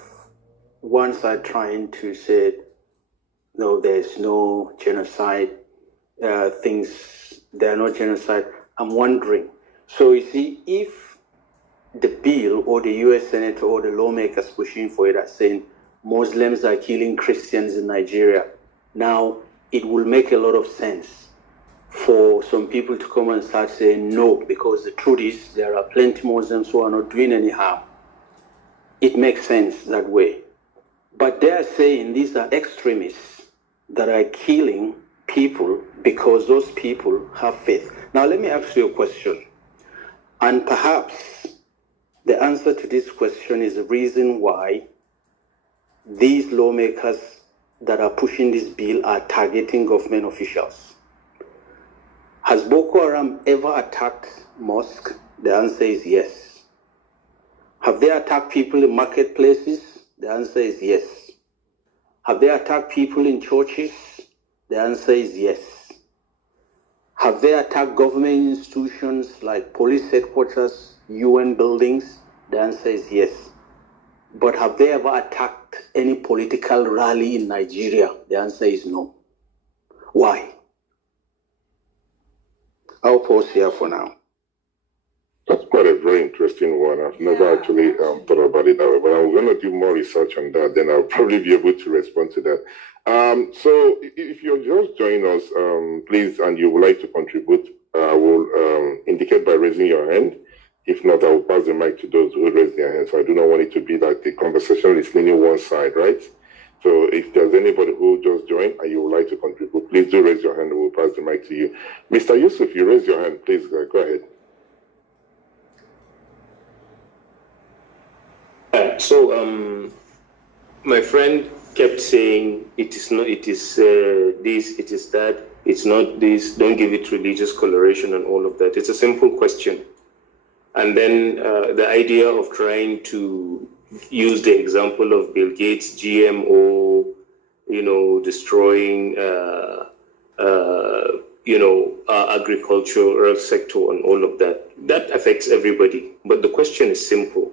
one side trying to say, no, there's no genocide, there are no genocide. I'm wondering. So you see, if the bill or the US Senator or the lawmakers pushing for it are saying Muslims are killing Christians in Nigeria, now it will make a lot of sense for some people to come and start saying no, because the truth is there are plenty Muslims who are not doing any harm. It makes sense that way. But they are saying these are extremists that are killing people because those people have faith. Now let me ask you a question. And perhaps the answer to this question is the reason why these lawmakers that are pushing this bill are targeting government officials. Has Boko Haram ever attacked mosques? The answer is yes. Have they attacked people in marketplaces? The answer is yes. Have they attacked people in churches? The answer is yes. Have they attacked government institutions like police headquarters, UN buildings? The answer is yes. But have they ever attacked any political rally in Nigeria? The answer is no. Why? I'll pause here for now. That's quite a very interesting one. I've never actually thought about it that way, but I'm going to do more research on that. Then I'll probably be able to respond to that. So if you're just joining us, please, and you would like to contribute, I will indicate by raising your hand. If not, I will pass the mic to those who raise their hands. So I do not want it to be like the conversation is leaning one side, right? So if there's anybody who just joined and you would like to contribute, please do raise your hand and we'll pass the mic to you. Mr. Yusuf, you raise your hand, please go ahead. So my friend kept saying it is not, it is this, it is that, it's not this, don't give it religious coloration and all of that. It's a simple question. And then the idea of trying to use the example of Bill Gates, GMO, destroying, our agricultural sector and all of that, that affects everybody. But the question is simple.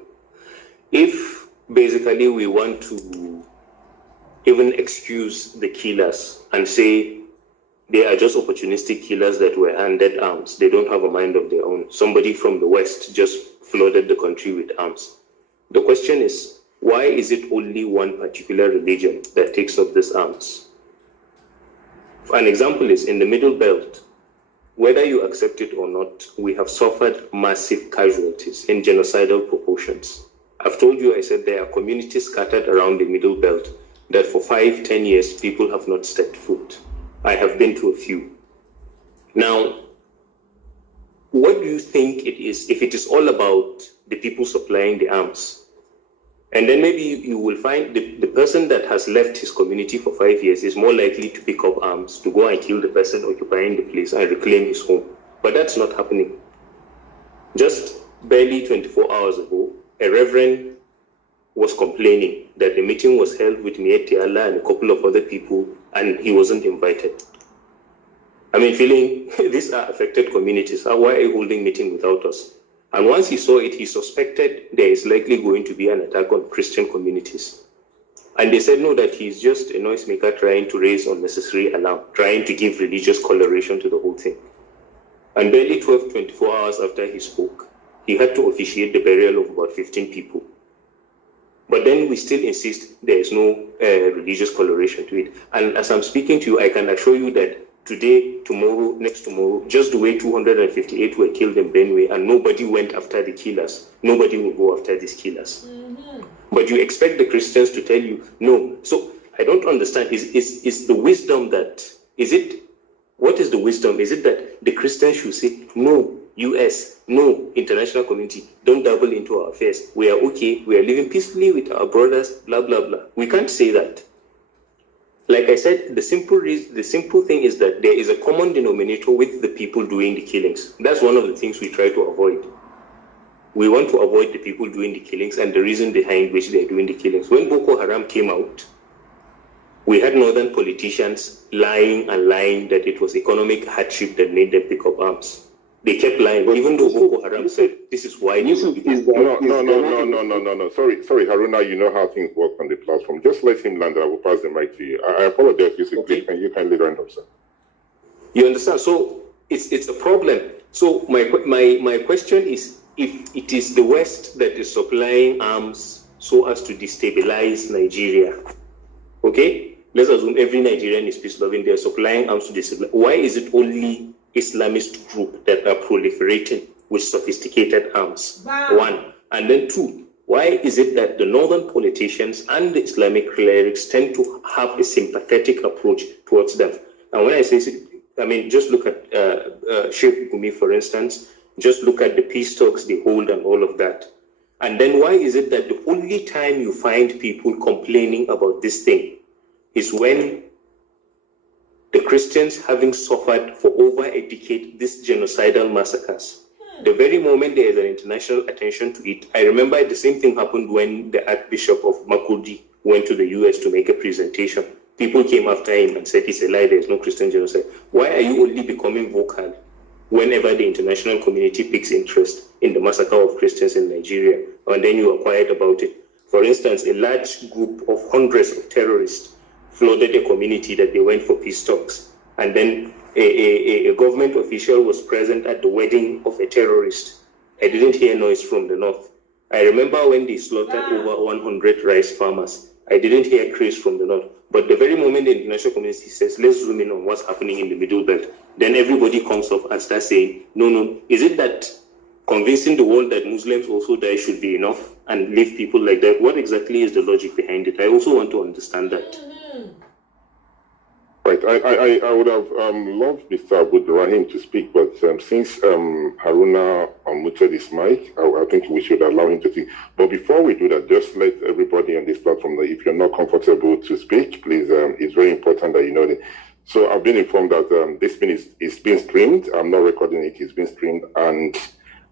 If basically we want to even excuse the killers and say they are just opportunistic killers that were handed arms, they don't have a mind of their own. Somebody from the West just flooded the country with arms. The question is, why is it only one particular religion that takes up these arms? An example is in the Middle Belt. Whether you accept it or not, we have suffered massive casualties in genocidal proportions. I've told you, I said there are communities scattered around the Middle Belt that for 5-10 years, people have not stepped foot. I have been to a few. Now, what do you think it is, if it is all about the people supplying the arms? And then maybe you will find the person that has left his community for 5 years is more likely to pick up arms, to go and kill the person occupying the place and reclaim his home. But that's not happening. Just barely 24 hours ago, a reverend was complaining that the meeting was held with Mieti Allah and a couple of other people, and he wasn't invited. I mean, feeling these are affected communities. Why are you holding meeting without us? And once he saw it, he suspected there is likely going to be an attack on Christian communities. And they said, no, that he's just a noisemaker trying to raise unnecessary alarm, trying to give religious coloration to the whole thing. And barely 24 hours after he spoke, he had to officiate the burial of about 15 people. But then we still insist there is no religious coloration to it. And as I'm speaking to you, I can assure you that today, tomorrow, next tomorrow, just the way 258 were killed in Benue and nobody went after the killers, nobody will go after these killers. Mm-hmm. But you expect the Christians to tell you, no. So I don't understand. Is the wisdom that, what is the wisdom? Is it that the Christians should say, no, US, no, international community, don't dabble into our affairs. We are okay. We are living peacefully with our brothers, blah, blah, blah. We can't say that. Like I said, the simple thing is that there is a common denominator with the people doing the killings. That's one of the things we try to avoid. We want to avoid the people doing the killings and the reason behind which they're doing the killings. When Boko Haram came out, we had northern politicians lying and lying that it was economic hardship that made them pick up arms. They kept lying, even though Boko Haram said this is why. No. Sorry, Haruna. You know how things work on the platform. Just let him land. I will pass the mic to you. I apologize, Yusuf. Okay. Can you kindly round up, sir? You understand? So it's a problem. So my question is, if it is the West that is supplying arms so as to destabilize Nigeria, okay? Let's assume every Nigerian is peace-loving. They are supplying arms to destabilize. Why is it only Islamist group that are proliferating with sophisticated arms? Wow. One. And then two, why is it that the northern politicians and the Islamic clerics tend to have a sympathetic approach towards them? And when I say, I mean, just look at Sheikh Gumi, for instance, just look at the peace talks they hold and all of that. And then why is it that the only time you find people complaining about this thing is when the Christians, having suffered for over a decade these genocidal massacres, the very moment there is an international attention to it, I remember the same thing happened when the Archbishop of Makurdi went to the US to make a presentation. People came after him and said, it's a lie, there is no Christian genocide. Why are you only becoming vocal whenever the international community picks interest in the massacre of Christians in Nigeria, and then you are quiet about it? For instance, a large group of hundreds of terrorists flooded a community that they went for peace talks. And then a government official was present at the wedding of a terrorist. I didn't hear noise from the north. I remember when they slaughtered over 100 rice farmers. I didn't hear cries from the north. But the very moment the international community says, let's zoom in on what's happening in the Middle Belt, then everybody comes up and starts saying, no, is it that convincing the world that Muslims also die should be enough and leave people like that? What exactly is the logic behind it? I also want to understand that. Right. I would have loved Mr. Abdul Rahim to speak, but since Haruna unmuted his mic, I think we should allow him to speak. But before we do that, just let everybody on this platform know if you're not comfortable to speak, please, it's very important that you know that. So I've been informed that this thing is being streamed. I'm not recording it. It's being streamed. And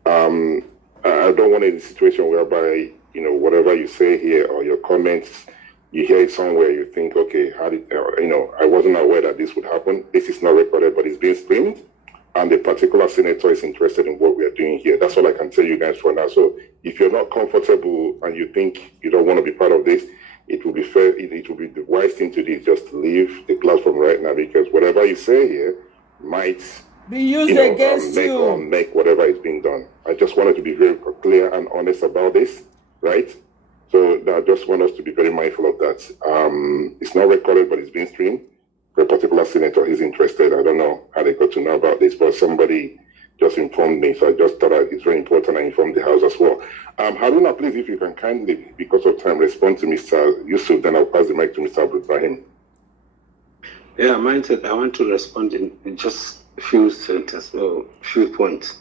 I don't want a situation whereby, you know, whatever you say here or your comments, you hear it somewhere, you think, okay, how did, I wasn't aware that this would happen. This is not recorded, but it's being streamed. And the particular senator is interested in what we are doing here. That's all I can tell you guys for now. So if you're not comfortable and you think you don't want to be part of this, it will be fair. It will be the wise thing to do is just leave the platform right now, because whatever you say here might be used against you or make whatever is being done. I just wanted to be very clear and honest about this, right? So I just want us to be very mindful of that. It's not recorded, but it's being streamed. For a particular senator, he's interested. I don't know how they got to know about this, but somebody just informed me, so I just thought it's very important I inform the House as well. Haruna, please, if you can kindly, because of time, respond to Mr. Yusuf, then I'll pass the mic to Mr. Ibrahim. Yeah, I want to respond in just a few sentences, or few points.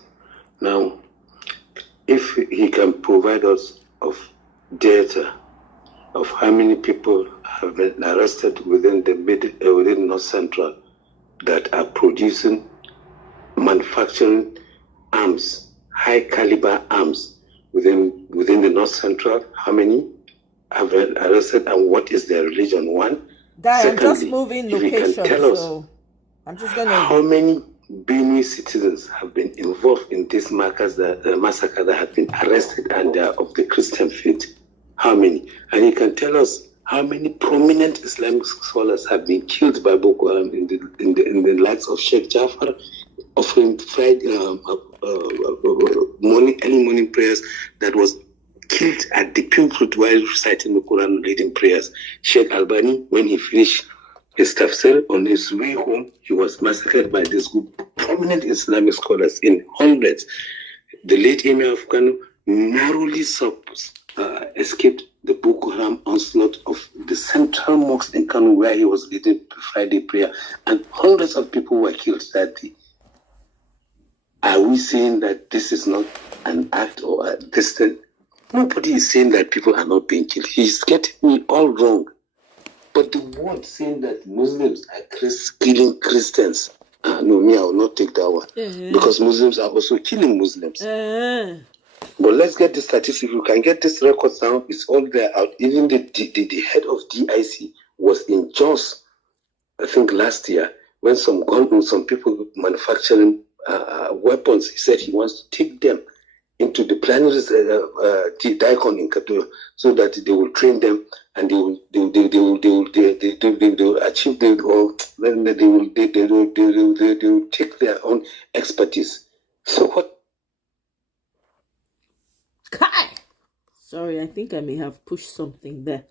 Now, if he can provide us of data of how many people have been arrested within within North Central that are manufacturing arms, high caliber arms within the North Central, how many have been arrested and what is their religion? One. I'm just moving location, so I'm just gonna. How many Benue citizens have been involved in this massacre that have been arrested and of the Christian faith? How many? And he can tell us how many prominent Islamic scholars have been killed by Boko Haram in the likes of Sheikh Jafar, offering Friday early morning prayers, that was killed at the pulpit while reciting the Quran and leading prayers. Sheikh Albani, when he finished his tafsir on his way home, he was massacred by this group of prominent Islamic scholars in hundreds. The late Emir of Kano narrowly escaped the Boko Haram onslaught of the central mosque in Kano, where he was leading Friday prayer, and hundreds of people were killed that day. Are we saying that this is not an act or a distant? Nobody is saying that people are not being killed. He's getting me all wrong. But the word saying that Muslims are killing Christians, no, me, I will not take that one. Because Muslims are also killing Muslims. But let's get the statistics. If you can get this record down, it's all there out. Even the head of DIC was in Jos, I think last year, when some people manufacturing weapons, he said he wants to take them into the planaries Daikon in Kaduna, so that they will train them and they will achieve they will take their own expertise. So what? Kai! Sorry, I think I may have pushed something there.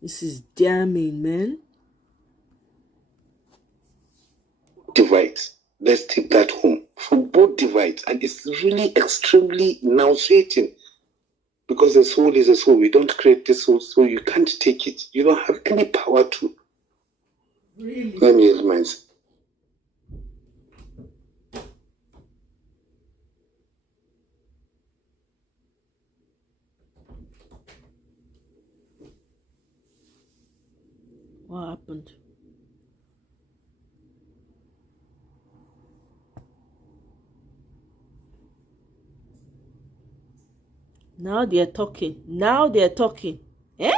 This is damning, man. Divides. Let's take that home. For both divides. And it's really extremely nauseating. Because the soul is a soul. We don't create the soul, so you can't take it. You don't have any power to. Really? Let me use mine. What happened? Now they're talking. Eh?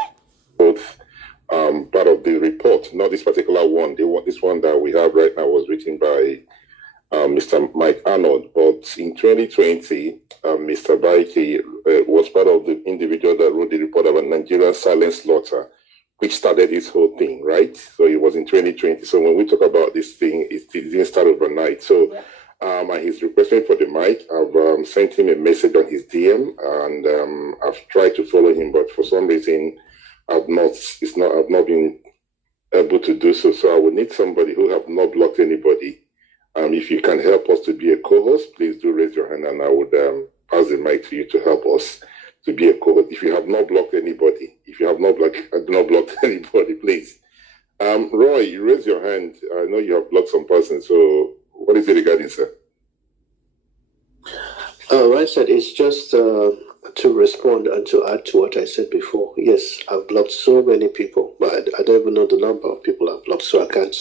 Both part of the report, not this particular one. This one that we have right now was written by Mr. Mike Arnold. But in 2020, Mr. Baiki was part of the individual that wrote the report about Nigerian silent slaughter, which started this whole thing, right? So it was in 2020. So when we talk about this thing, it didn't start overnight. So and he's requesting for the mic. I've sent him a message on his DM, and I've tried to follow him, but for some reason, I've not been able to do so. So I would need somebody who have not blocked anybody. If you can help us to be a co-host, please do raise your hand, and I would pass the mic to you to help us to be a co-host. If you have not blocked anybody, anybody, please. Roy, you raise your hand. I know you have blocked some persons, so what is it regarding, sir? Right, sir. It's just to respond and to add to what I said before. Yes, I've blocked so many people, but I don't even know the number of people I've blocked, so I can't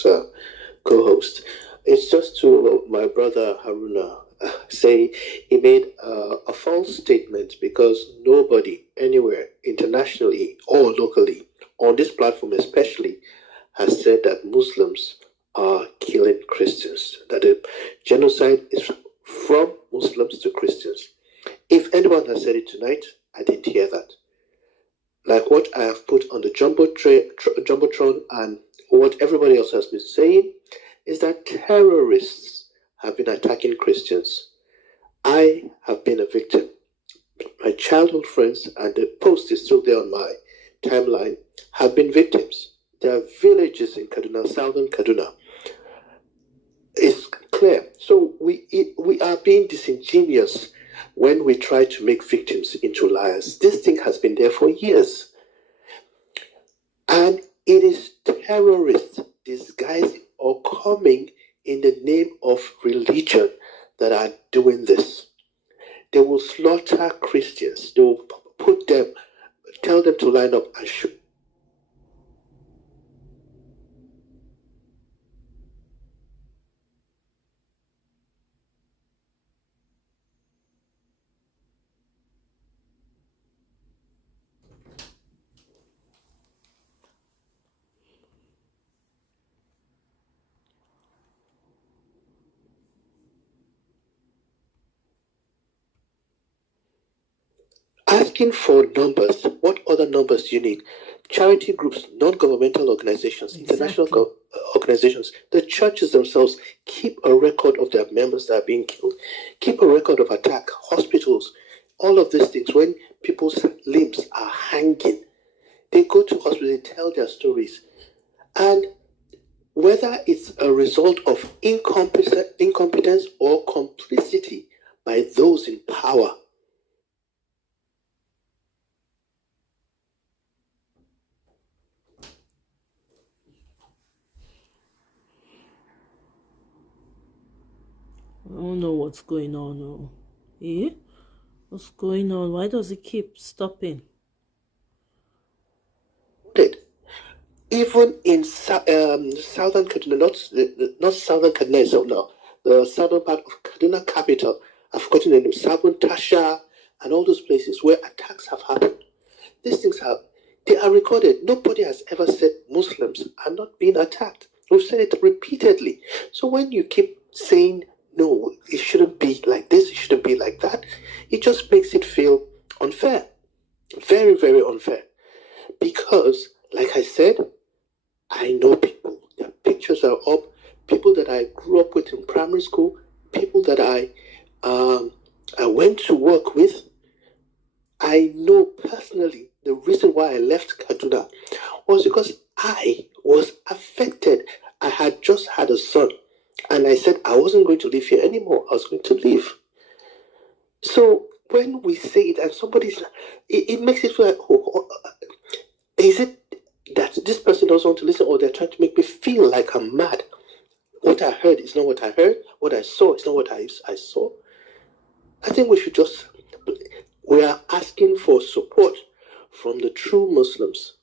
co-host. It's just to my brother Haruna say he made a false statement, because nobody anywhere internationally or locally on this platform especially has said that Muslims are killing Christians, that the genocide is from Muslims to Christians. If anyone has said it tonight, I didn't hear that. Like what I have put on the Jumbotron and what everybody else has been saying is that terrorists have been attacking Christians. I have been a victim. My childhood friends, and the post is still there on my timeline, have been victims. There are villages in Kaduna, southern Kaduna. It's clear. So we are being disingenuous when we try to make victims into liars. This thing has been there for years. And it is terrorists disguising or coming in the name of religion that are doing this. They will slaughter Christians. They will put them, tell them to line up and shoot. Asking for numbers. What other numbers do you need? Charity groups, non-governmental organizations, international organizations, the churches themselves keep a record of their members that are being killed, keep a record of attack, hospitals, all of these things. When people's limbs are hanging, they go to hospital, they tell their stories. And whether it's a result of incompetence or complicity by those in power, I don't know what's going on. Oh. Eh? What's going on? Why does it keep stopping? Even in southern Kaduna, not southern Kaduna itself now, the southern part of Kaduna capital, I've forgotten the name, Sabun, Tasha, and all those places where attacks have happened. These things they are recorded. Nobody has ever said Muslims are not being attacked. We've said it repeatedly. So when you keep saying, no, it shouldn't be like this, it shouldn't be like that, it just makes it feel unfair. Very, very unfair. Because, like I said, I know people. Their pictures are up. People that I grew up with in primary school. People that I went to work with. I know personally the reason why I left Kaduna was because I was affected. I had just had a son. And I said I wasn't going to live here anymore. I was going to leave. So when we say it and somebody's... It makes it feel like... is it that this person doesn't want to listen, or they're trying to make me feel like I'm mad? What I heard is not what I heard. What I saw is not what I saw. I think we should just... We are asking for support from the true Muslims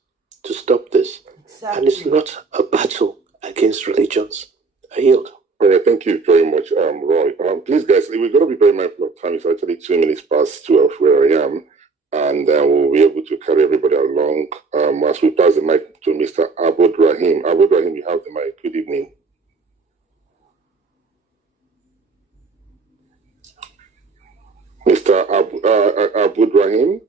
to stop this. Exactly. And it's not a battle against religions. I yield. All right, thank you very much, Roy. Please, guys, we're going to be very mindful of time. It's actually 2 minutes past 12 where I am. And we'll be able to carry everybody along as we pass the mic to Mr. Abud Rahim. Abud Rahim, you have the mic. Good evening. Mr. Abud Rahim,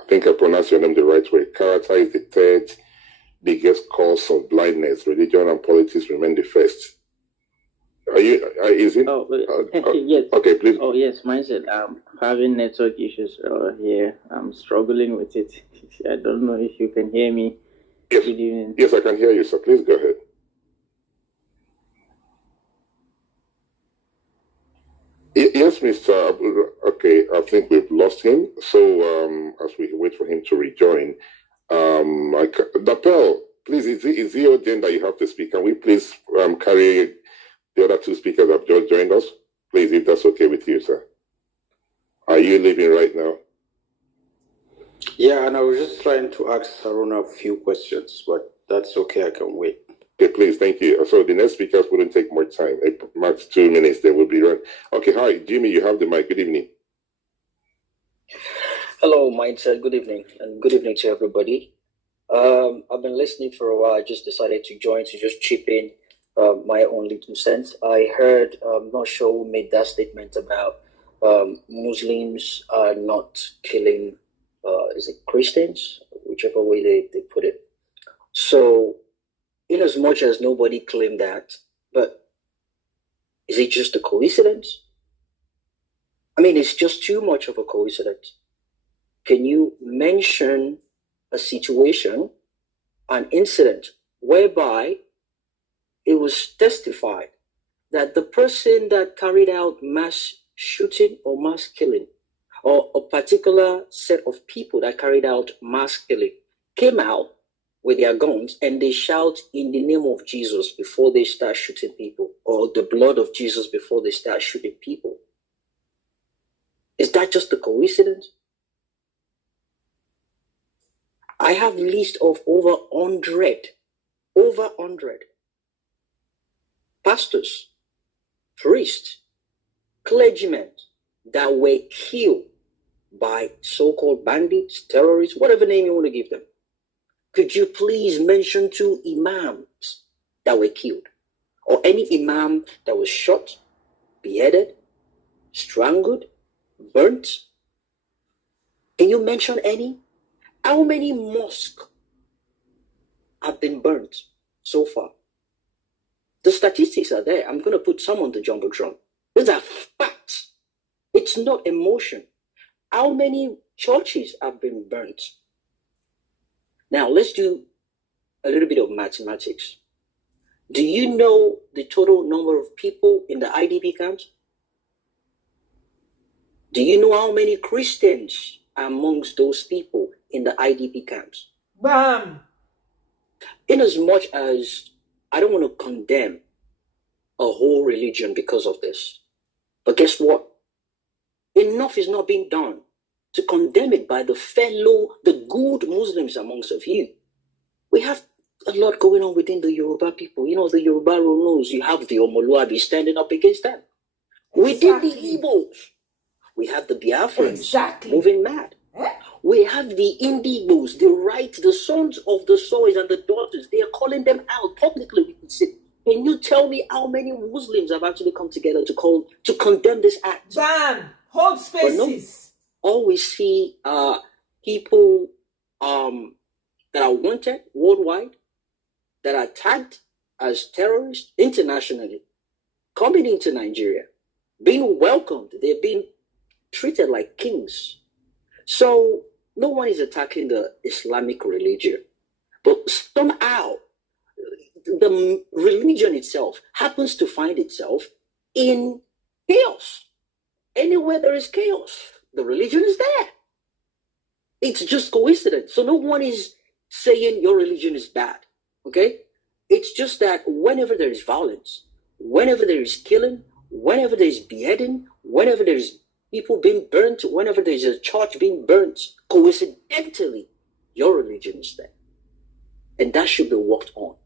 I think I pronounced your name the right way. Character is the third biggest cause of blindness. Religion and politics remain the first. Are you? Is it? Yes. Okay, please. Oh, yes, mindset. I'm having network issues here. I'm struggling with it. I don't know if you can hear me. Yes. Good evening. Yes, I can hear you, sir. Please go ahead. Yes, Mr. Okay, I think we've lost him. So as we wait for him to rejoin, Dapel, please, is the urgent that you have to speak? Can we please carry the other two speakers have just joined us? Please, if that's okay with you, sir. Are you leaving right now? Yeah, and I was just trying to ask Haruna a few questions, but that's okay. I can wait. Okay, please, thank you. So the next speakers wouldn't take more time. Max 2 minutes, they will be run. Okay, hi, Jimmy, you have the mic. Good evening. Hello, Mindset. Good evening, and good evening to everybody. I've been listening for a while. I just decided to join to just chip in my own little sense. I heard, I'm not sure who made that statement about Muslims are not killing, is it Christians? Whichever way they put it. So, in as much as nobody claimed that, but is it just a coincidence? I mean, it's just too much of a coincidence. Can you mention a situation an incident whereby it was testified that the person that carried out mass shooting or mass killing, or a particular set of people that carried out mass killing, came out with their guns and they shout in the name of Jesus before they start shooting people, or the blood of Jesus before they start shooting people. Is that just a coincidence? I have a list of over 100 pastors, priests, clergymen that were killed by so-called bandits, terrorists, whatever name you want to give them. Could you please mention 2 imams that were killed? Or any imam that was shot, beheaded, strangled, burnt? Can you mention any? How many mosques have been burnt so far? The statistics are there. I'm going to put some on the jumbotron. These are facts. It's not emotion. How many churches have been burnt? Now, let's do a little bit of mathematics. Do you know the total number of people in the IDP camps? Do you know how many Christians are amongst those people in the IDP camps? Bam! In as much as I don't want to condemn a whole religion because of this, but guess what? Enough is not being done to condemn it by the good Muslims amongst of you. We have a lot going on within the Yoruba people. You know, the Yoruba knows you have the Omoluabi standing up against them. Within the Igbos, we have the Biafrans moving mad. We have the Indigos, the sons of the soils and the daughters. They are calling them out publicly. Can you tell me how many Muslims have actually come together to condemn this act? Bam! Hold spaces. Always see people that are wanted worldwide, that are tagged as terrorists internationally, coming into Nigeria, being welcomed. They're being treated like kings. So no one is attacking the Islamic religion, but somehow the religion itself happens to find itself in chaos. Anywhere there is chaos, the religion is there. It's just coincidence. So no one is saying your religion is bad, okay? It's just that whenever there is violence, whenever there is killing, whenever there is beheading, whenever there is people being burnt, whenever there is a church being burnt, coincidentally, your religion is there. And that should be worked on.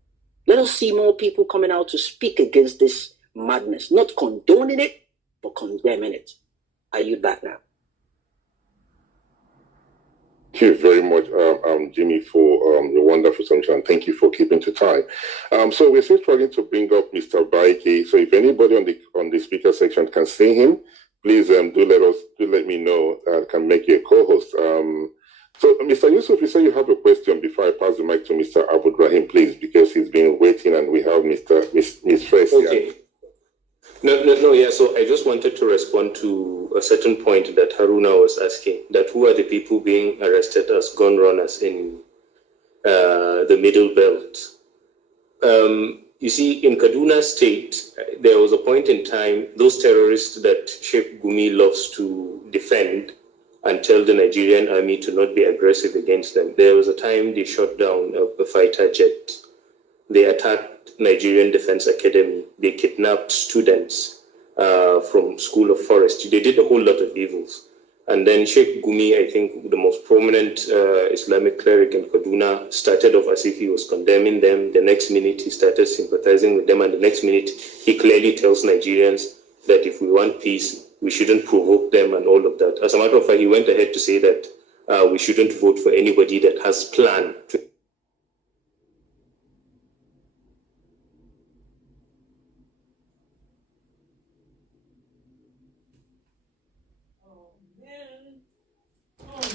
Let us see more people coming out to speak against this madness, not condoning it, but condemning it. Are you back now? Thank you very much, Jimmy, for the wonderful submission, and thank you for keeping to time. So we're still struggling to bring up Mr. Baike. So if anybody on the speaker section can see him, please do let me know. Can make you a co-host. So Mr. Yusuf, you say you have a question before I pass the mic to Mr. Abdulrahim, please, because he's been waiting, and we have Miss Fresh. Okay. No, yeah. So I just wanted to respond to a certain point that Haruna was asking, that who are the people being arrested as gun runners in the Middle Belt? You see, in Kaduna State, there was a point in time, those terrorists that Sheikh Gumi loves to defend and tell the Nigerian army to not be aggressive against them. There was a time they shot down a fighter jet. They attacked Nigerian Defense Academy. They kidnapped students from School of Forestry. They did a whole lot of evils. And then Sheikh Gumi, I think the most prominent Islamic cleric in Kaduna, started off as if he was condemning them. The next minute, he started sympathizing with them. And the next minute, he clearly tells Nigerians that if we want peace, we shouldn't provoke them and all of that. As a matter of fact, he went ahead to say that we shouldn't vote for anybody that has planned to.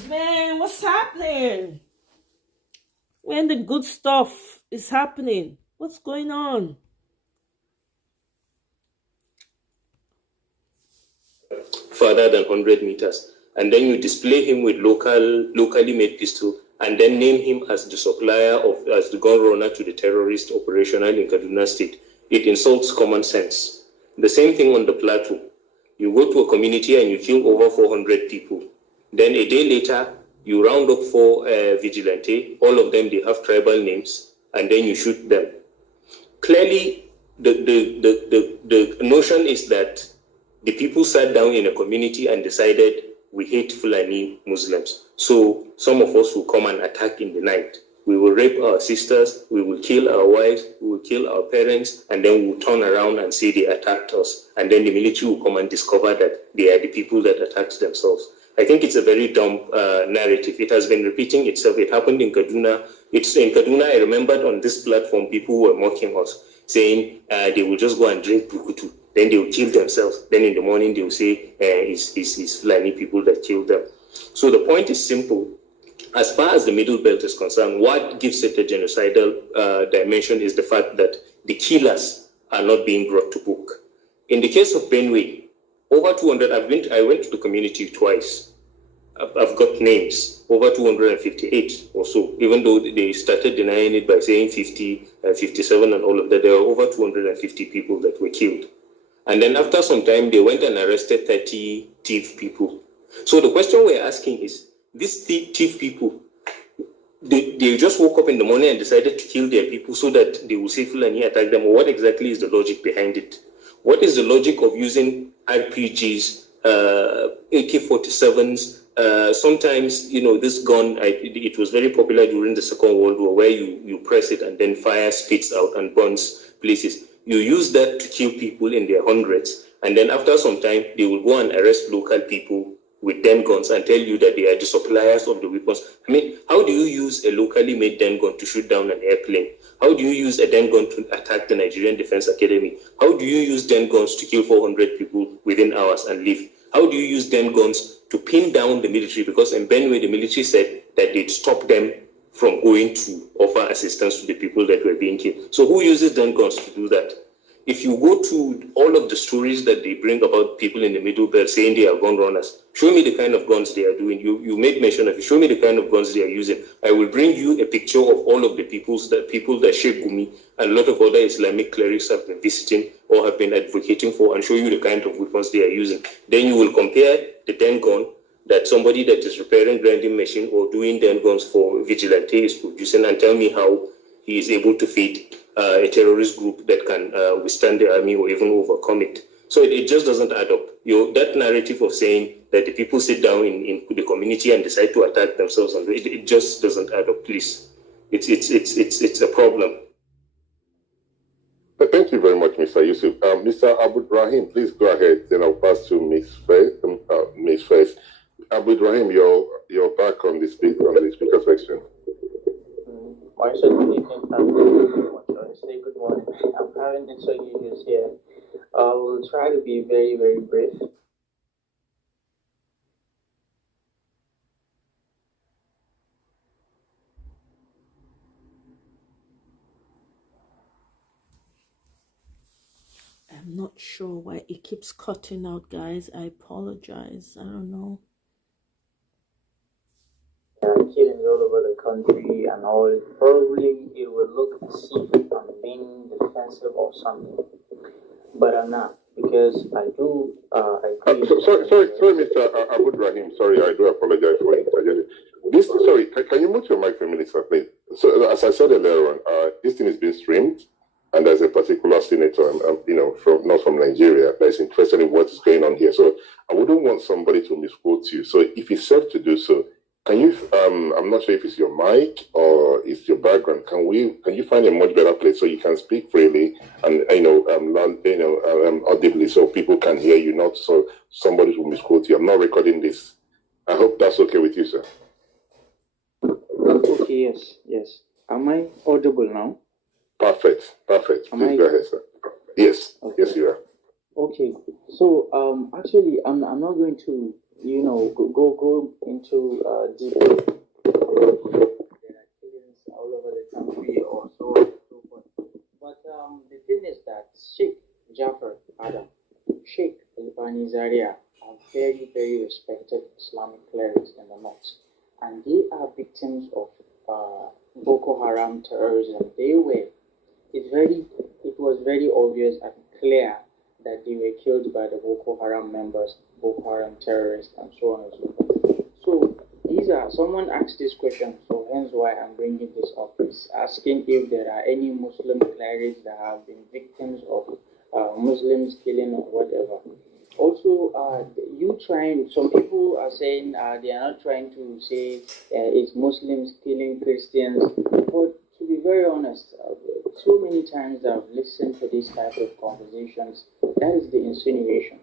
Man, what's happening? When the good stuff is happening, what's going on? Further than 100 meters, and then you display him with locally made pistol and then name him as the supplier as the gun runner to the terrorist operational in Kaduna State, it insults common sense. The same thing on the plateau. You go to a community and you kill over 400 people. Then a day later, you round up 4 vigilante. All of them, they have tribal names, and then you shoot them. Clearly, the notion is that the people sat down in a community and decided we hate Fulani Muslims. So some of us will come and attack in the night. We will rape our sisters, we will kill our wives, we will kill our parents, and then we'll turn around and say they attacked us. And then the military will come and discover that they are the people that attacked themselves. I think it's a very dumb narrative. It has been repeating itself. It happened in Kaduna. It's in Kaduna. I remembered on this platform, people were mocking us, saying they will just go and drink Bukutu. Then they will kill themselves. Then in the morning, they will say it's Fulani people that killed them. So the point is simple. As far as the Middle Belt is concerned, what gives it a genocidal dimension is the fact that the killers are not being brought to book. In the case of Benue, over 200, I went to the community twice. I've got names, over 258 or so, even though they started denying it by saying 50, 57 and all of that. There were over 250 people that were killed. And then after some time, they went and arrested 30 thief people. So the question we're asking is, these thief people, they just woke up in the morning and decided to kill their people so that they will say Fulani attack them. Or what exactly is the logic behind it? What is the logic of using RPGs, AK-47s? Sometimes, this gun, it was very popular during the Second World War, where you press it and then fire spits out and burns places. You use that to kill people in their hundreds, and then after some time, they will go and arrest local people with den guns and tell you that they are the suppliers of the weapons. I mean, how do you use a locally made den gun to shoot down an airplane? How do you use a den gun to attack the Nigerian Defense Academy? How do you use den guns to kill 400 people within hours and leave? How do you use den guns to pin down the military? Because in Benue, the military said that they'd stop them from going to offer assistance to the people that were being killed. So who uses den guns to do that? If you go to all of the stories that they bring about people in the Middle Belt saying they are gun runners, show me the kind of guns they are doing. You made mention of it. Show me the kind of guns they are using. I will bring you a picture of all of the people that Sheikh Gumi and a lot of other Islamic clerics have been visiting or have been advocating for, and show you the kind of weapons they are using. Then you will compare the den gun that somebody that is repairing grinding machine or doing den guns for vigilante is producing, and tell me how he is able to feed a terrorist group that can withstand the army or even overcome it. So it just doesn't add up. That narrative of saying that the people sit down in the community and decide to attack themselves, it just doesn't add up, please. It's a problem. Thank you very much, Mr. Yusuf. Mr. Abu Rahim, please go ahead. Then I'll pass to Ms. Faith. Abu Rahim, you're back on the speaker section. Marshall, good evening. Say good morning. I'm having network issues here. I will try to be very, very brief. I'm not sure why it keeps cutting out, guys. I apologize. I don't know. Killings all over the country and all. Probably it will look as if I'm being defensive or something, but I'm not, because I do. I agree. Sorry, Mr. Abu Rahim. Sorry, I do apologize for interjecting. Can you mute your mic for a minute, sir, please? So, as I said earlier on, this thing is being streamed, and there's a particular senator, not from Nigeria, that is interested in what's going on here. So, I wouldn't want somebody to misquote you. So, if it's safe to do so, can you? I'm not sure if it's your mic or it's your background. Can you find a much better place so you can speak freely and audibly, so people can hear you, not so somebody will misquote you. I'm not recording this. I hope that's okay with you, sir. Okay. Yes. Am I audible now? Perfect. Please go ahead, sir. Yes. Okay. Yes, you are. Okay. So actually, I'm not going to go into detail. There are killings all over the country or so on and so forth. But the thing is that Sheikh Jafar Adam, Sheikh Albani Zaria are very, very respected Islamic clerics in the north. and they are victims of Boko Haram terrorism. It was very obvious and clear that they were killed by the Boko Haram members, Boko Haram terrorists, and so on and so forth. So someone asked this question, so hence why I'm bringing this up, is asking if there are any Muslim clerics that have been victims of Muslims killing or whatever. Also, some people are saying they are not trying to say it's Muslims killing Christians, but to be very honest, so many times I've listened to this type of conversations. That is the insinuation,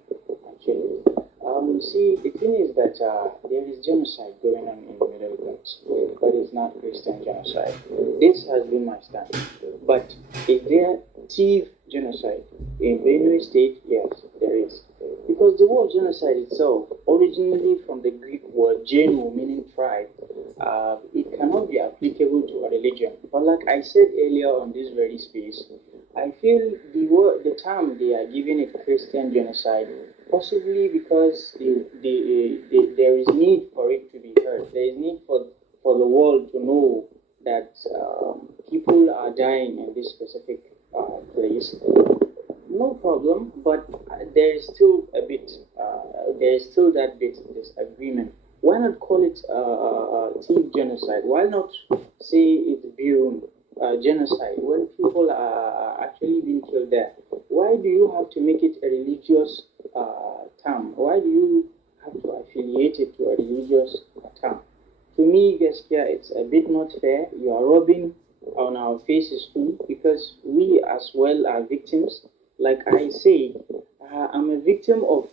actually. See, the thing is that there is genocide going on in the Middle East, but it's not Christian genocide. This has been my stand. But is there thief genocide in Benue State? Yes, there is. Because the word genocide itself, originally from the Greek word genu, meaning tribe, it cannot be applicable to a religion. But like I said earlier on this very space, I feel the term they are giving it Christian genocide, possibly because there is need for it to be heard. There is need for the world to know that people are dying in this specific place. No problem, but there is still that bit of disagreement. Why not call it thief genocide? Why not say it's Birum genocide when people are actually being killed there? Why do you have to make it a religious term? Why do you have to affiliate it to a religious term? To me, Gaskia, it's a bit not fair. You are rubbing on our faces too, because we as well are victims. Like I say, I'm a victim of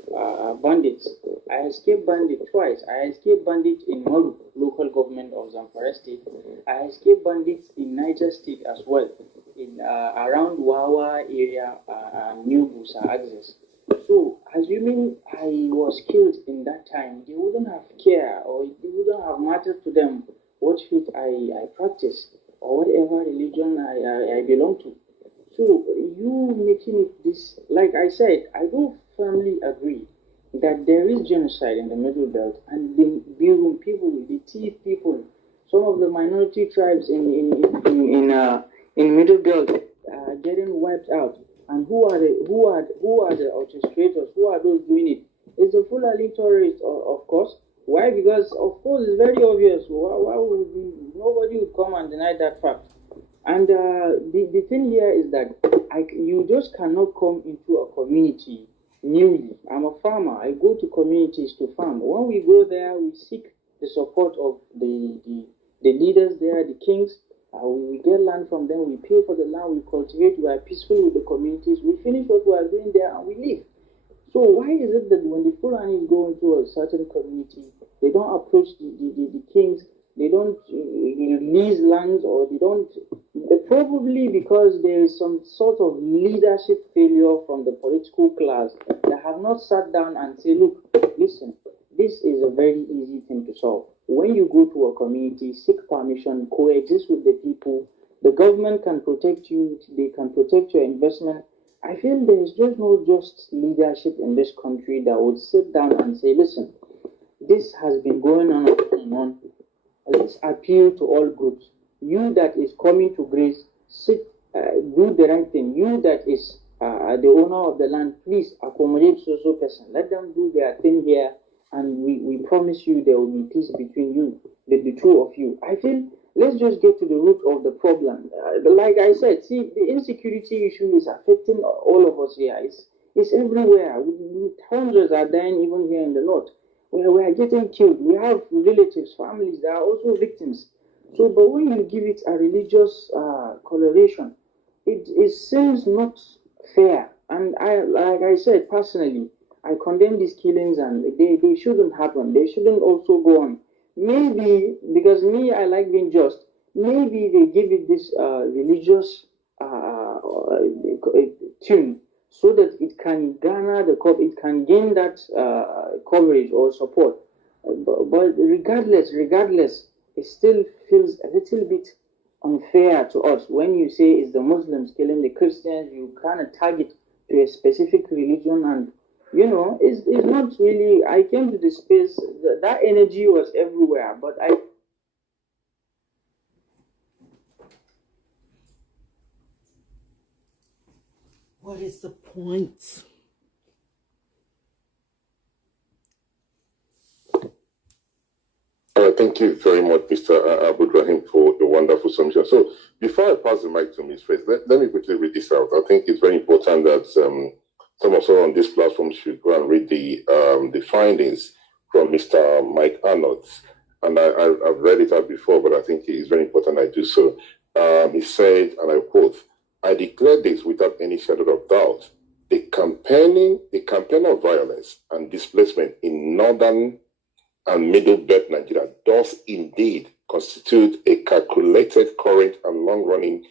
bandits. I escaped bandit twice. I escaped bandit in Malu, local government of Zamfara State. I escaped bandits in Niger State as well, in around Wawa area, New Busa access. So, assuming I was killed in that time, they wouldn't have cared, or it wouldn't have mattered to them what faith I practice or whatever religion I belong to. So, you making it this, like I said, I do firmly agree that there is genocide in the Middle Belt, and the Birum people, the Thief people, some of the minority tribes in Middle Belt are getting wiped out. And who are the orchestrators? Who are those doing it? It's the Fulani terrorists, of course. Why? Because of course it's very obvious. Why would nobody would come and deny that fact? And the thing here is that you just cannot come into a community newly. I'm a farmer. I go to communities to farm. When we go there, we seek the support of the leaders there, the kings. We get land from them, we pay for the land, we cultivate, we are peaceful with the communities, we finish what we are doing there and we leave. So why is it that when the Fulanis go into a certain community, they don't approach the kings, they don't release lands, or they don't, probably because there is some sort of leadership failure from the political class that have not sat down and say, look, listen, this is a very easy thing to solve. When you go to a community, seek permission, coexist with the people, the government can protect you, they can protect your investment. I feel there is just no just leadership in this country that would sit down and say, listen, this has been going on and on. Let's appeal to all groups. You that is coming to grace, do the right thing. You that is the owner of the land, please accommodate so person. Let them do their thing here. And we promise you there will be peace between you, the two of you. I feel, let's just get to the root of the problem. Like I said, see, the insecurity issue is affecting all of us here. It's everywhere. Hundreds are dying even here in the north. We are getting killed. We have relatives, families that are also victims. So, but when you give it a religious coloration, it seems not fair. And like I said, personally, I condemn these killings, and they shouldn't happen. They shouldn't also go on. Maybe, because me, I like being just, maybe they give it this religious tune so that it can garner it can gain that coverage or support. But regardless, it still feels a little bit unfair to us. When you say it's the Muslims killing the Christians, you kind of target to a specific religion, and you know, it's not really. I came to this space, that energy was everywhere, but What is the point? Thank you very much, Mr. Abdul-Rahim, for the wonderful submission. So before I pass the mic to Ms. Faith, let me quickly read this out. I think it's very important that some of us on this platform should go and read the findings from Mr. Mike Arnott. And I've read it out before, but I think it's very important I do so. He said, and I quote, "I declare this without any shadow of doubt. The campaign of violence and displacement in northern and middle belt Nigeria does indeed constitute a calculated, current, and long-running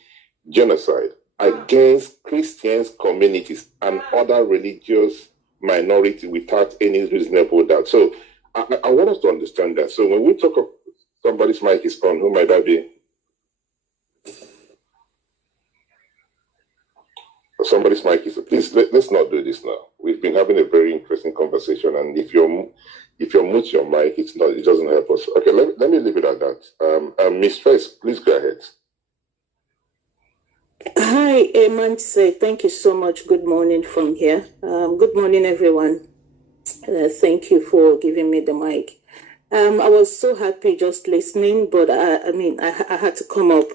genocide against Christian communities and other religious minorities without any reasonable doubt." So I want us to understand that. So when we talk of somebody's mic is on, who might that be? Somebody's mic is, please, let's not do this now. We've been having a very interesting conversation, and if you're mute your mic, it doesn't help us. Okay, let me leave it at that. Ms. First, please go ahead. Hi, Emanse. Thank you so much. Good morning from here. Good morning, everyone. Thank you for giving me the mic. I was so happy just listening, but I had to come up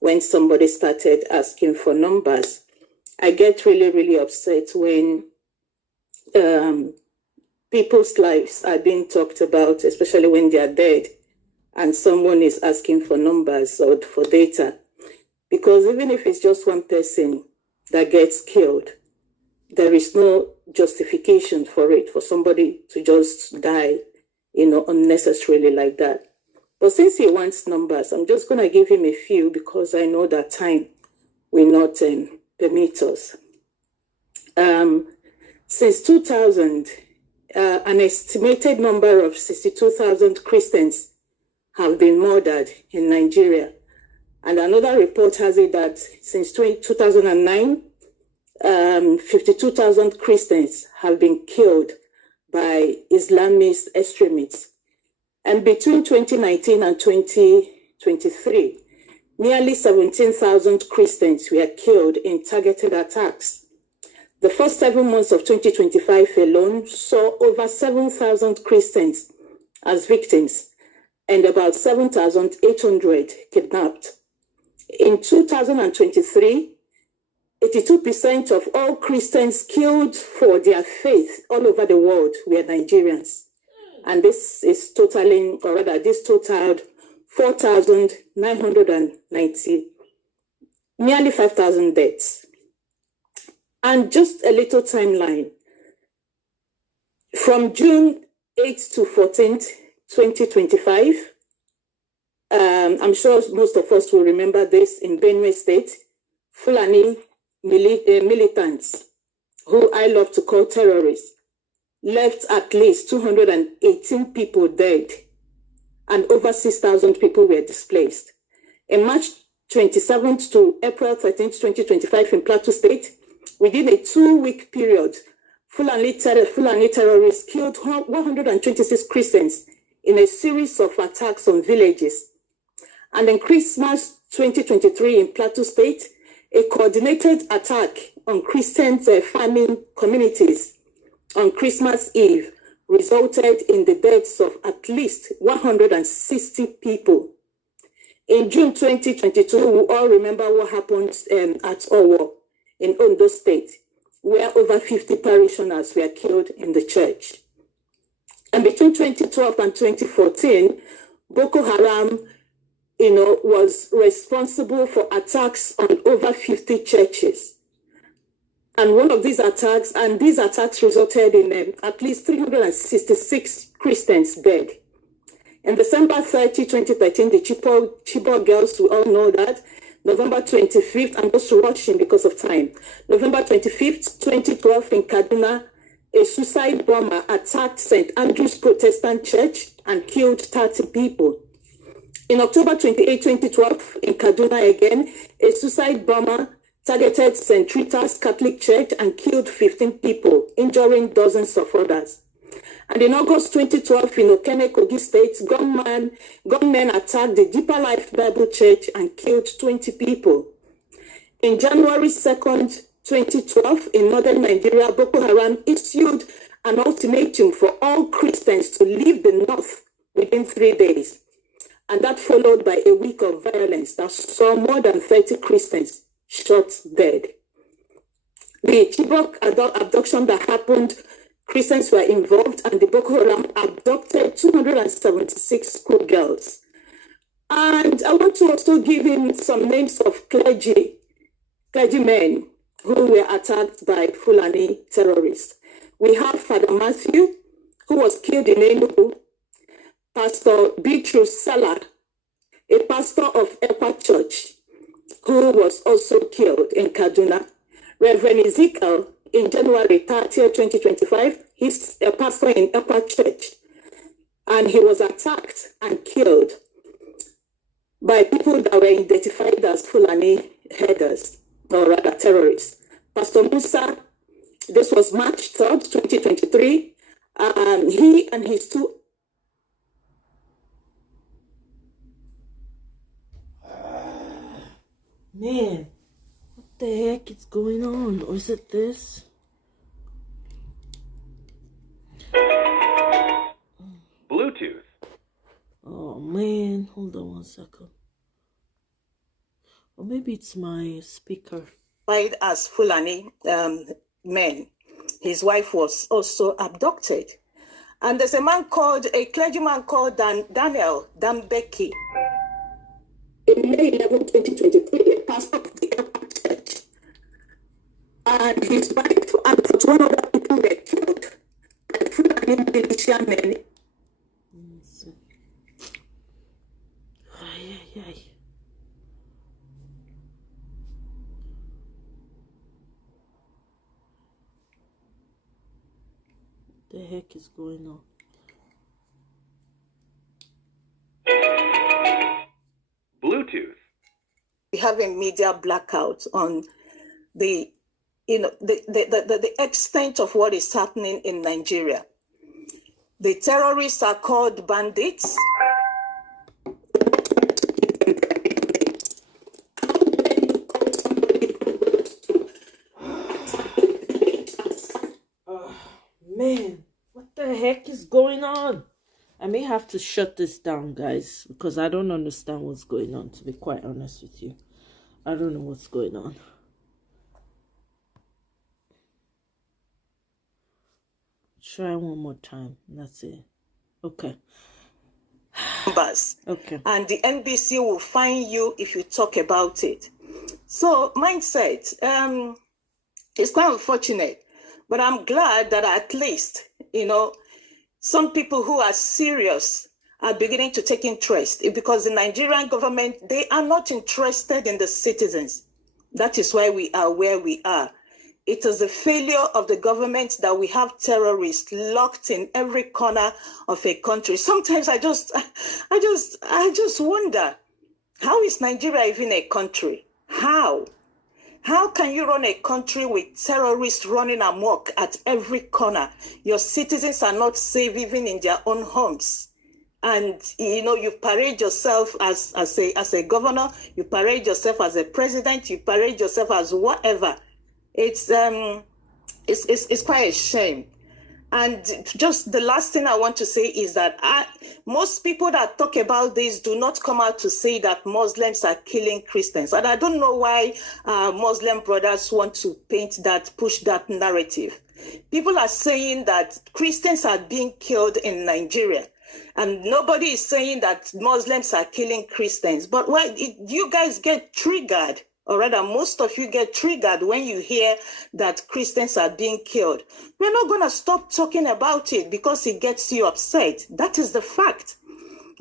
when somebody started asking for numbers. I get really, really upset when people's lives are being talked about, especially when they are dead, and someone is asking for numbers or for data. Because even if it's just one person that gets killed, there is no justification for it, for somebody to just die, unnecessarily like that. But since he wants numbers, I'm just going to give him a few because I know that time will not permit us. Since 2000, an estimated number of 62,000 Christians have been murdered in Nigeria. And another report has it that since 2009, 52,000 Christians have been killed by Islamist extremists. And between 2019 and 2023, nearly 17,000 Christians were killed in targeted attacks. The first 7 months of 2025 alone saw over 7,000 Christians as victims and about 7,800 kidnapped. In 2023, 82% of all Christians killed for their faith all over the world were Nigerians. And this totaled 4,990, nearly 5,000 deaths. And just a little timeline. From June 8th to 14th, 2025, I'm sure most of us will remember this in Benue State, Fulani militants, who I love to call terrorists, left at least 218 people dead and over 6,000 people were displaced. In March 27th to April 13th, 2025 in Plateau State, within a 2-week period, Fulani terrorists killed 126 Christians in a series of attacks on villages. And in Christmas 2023 in Plateau State, a coordinated attack on Christian farming communities on Christmas Eve resulted in the deaths of at least 160 people. In June 2022, we all remember what happened at Owo in Ondo State, where over 50 parishioners were killed in the church. And between 2012 and 2014, Boko Haram, was responsible for attacks on over 50 churches. And one of these attacks resulted in at least 366 Christians dead. In December 30, 2013, the Chibok girls, we all know that. November 25th, I'm just rushing because of time. November 25th, 2012, in Kaduna, a suicide bomber attacked St. Andrew's Protestant Church and killed 30 people. In October 28, 2012, in Kaduna again, a suicide bomber targeted St. Rita's Catholic Church and killed 15 people, injuring dozens of others. And in August 2012, in Okene, Kogi State, gunmen attacked the Deeper Life Bible Church and killed 20 people. In January 2nd, 2012, in northern Nigeria, Boko Haram issued an ultimatum for all Christians to leave the north within 3 days. And that followed by a week of violence that saw more than 30 Christians shot dead. The Chibok abduction that happened, Christians were involved, and the Boko Haram abducted 276 schoolgirls. And I want to also give him some names of clergymen who were attacked by Fulani terrorists. We have Father Matthew, who was killed in Enugu, Pastor Beatrice Salah, a pastor of Ekwa Church, who was also killed in Kaduna. Reverend Ezekiel, in January 30, 2025, he's a pastor in Ekwa Church, and he was attacked and killed by people that were identified as Fulani herders, or rather terrorists. Pastor Musa, this was March 3rd, 2023, he and his two... Man, what the heck is going on? Or is it this? Bluetooth. Oh man, hold on 1 second. Or maybe it's my speaker. As Fulani men. His wife was also abducted. And there's a clergyman called Daniel Dambeki. In May 11, 2023, a pastor of the Ekwa Church and his wife and 41 other people were killed by Fulani militiamen. What the heck is going on? Bluetooth. We have a media blackout on the extent of what is happening in Nigeria. The terrorists are called bandits. Man, what the heck is going on? I may have to shut this down, guys, because I don't understand what's going on, to be quite honest with you. I don't know what's going on. Try one more time. That's it. Okay. Okay. And the NBC will fine you if you talk about it. So, mindset, it's quite unfortunate, but I'm glad that at least, some people who are serious are beginning to take interest, because the Nigerian government, they are not interested in the citizens. That is why we are where we are. It is a failure of the government that we have terrorists locked in every corner of a country. Sometimes I just wonder, how is Nigeria even a country? How? How can you run a country with terrorists running amok at every corner? Your citizens are not safe even in their own homes. And, you parade yourself as a governor, you parade yourself as a president, you parade yourself as whatever. It's quite a shame. And just the last thing I want to say is that most people that talk about this do not come out to say that Muslims are killing Christians. And I don't know why Muslim brothers want to push that narrative. People are saying that Christians are being killed in Nigeria. And nobody is saying that Muslims are killing Christians. But you guys get triggered, or rather most of you get triggered when you hear that Christians are being killed. We're not going to stop talking about it because it gets you upset. That is the fact.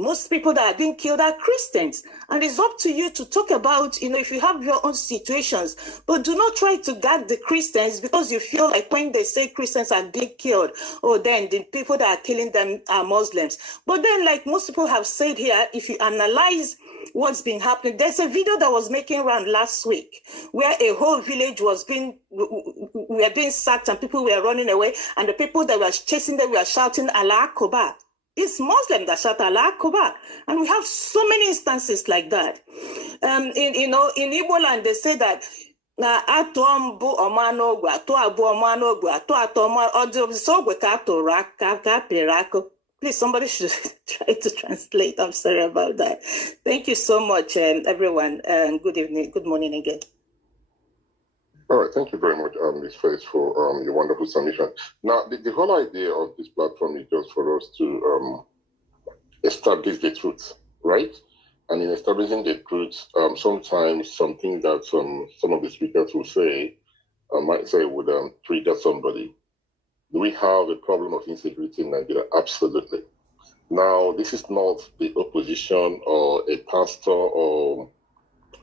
Most people that are being killed are Christians. And it's up to you to talk about, if you have your own situations. But do not try to gag the Christians because you feel like when they say Christians are being killed, then the people that are killing them are Muslims. But then, like most people have said here, if you analyze what's been happening, there's a video that was making round last week where a whole village were being sacked and people were running away, and the people that were chasing them were shouting Allah Akbar. It's Muslims that shout Allah Akbar. And we have so many instances like that. In Igbo land, they say that na atụọ mbụ ọma n'ogwe, atụ abụọ ọma n'ogwe, atụ atọ ọma ọdịbụsị ogwe ka atụrụ aka ka apịrị akụ. Please, somebody should try to translate. I'm sorry about that. Thank you so much, everyone, and good evening, good morning again. All right, thank you very much, Ms. Faith, for your wonderful submission. Now, the whole idea of this platform is just for us to establish the truth, right? And in establishing the truth, sometimes something that some of the speakers will say, might say would trigger somebody. Do we have a problem of insecurity in Nigeria? Absolutely. Now, this is not the opposition or a pastor or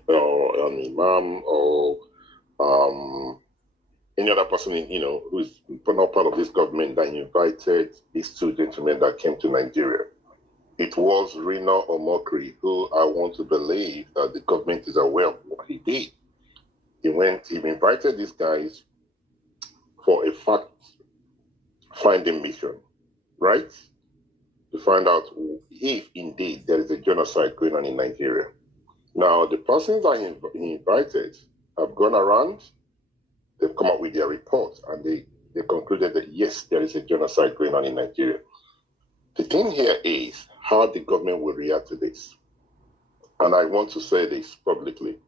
an imam or any other person, who is not part of this government that invited these two gentlemen that came to Nigeria. It was Reno Omokri, who I want to believe that the government is aware of what he did. He invited these guys for a fact-finding mission, right? To find out if indeed there is a genocide going on in Nigeria. Now, the persons that he invited have gone around, they've come up with their report, and they concluded that yes, there is a genocide going on in Nigeria. The thing here is how the government will react to this. And I want to say this publicly.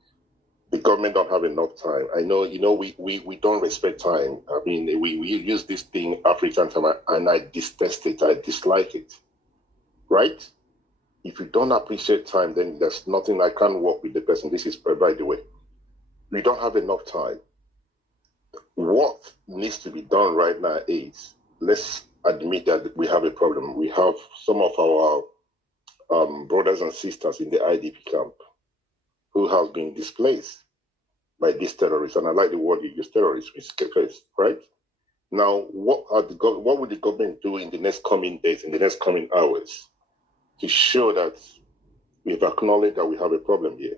The government don't have enough time. I know, we don't respect time. I mean, we use this thing, African time, and I detest it. I dislike it. Right? If you don't appreciate time, then there's nothing. I can't work with the person. This is, by the way. We don't have enough time. What needs to be done right now is, let's admit that we have a problem. We have some of our brothers and sisters in the IDP camp who have been displaced by these terrorists. And I like the word you use, terrorists, right? Now, what would the government do in the next coming days, in the next coming hours, to show that we've acknowledged that we have a problem here?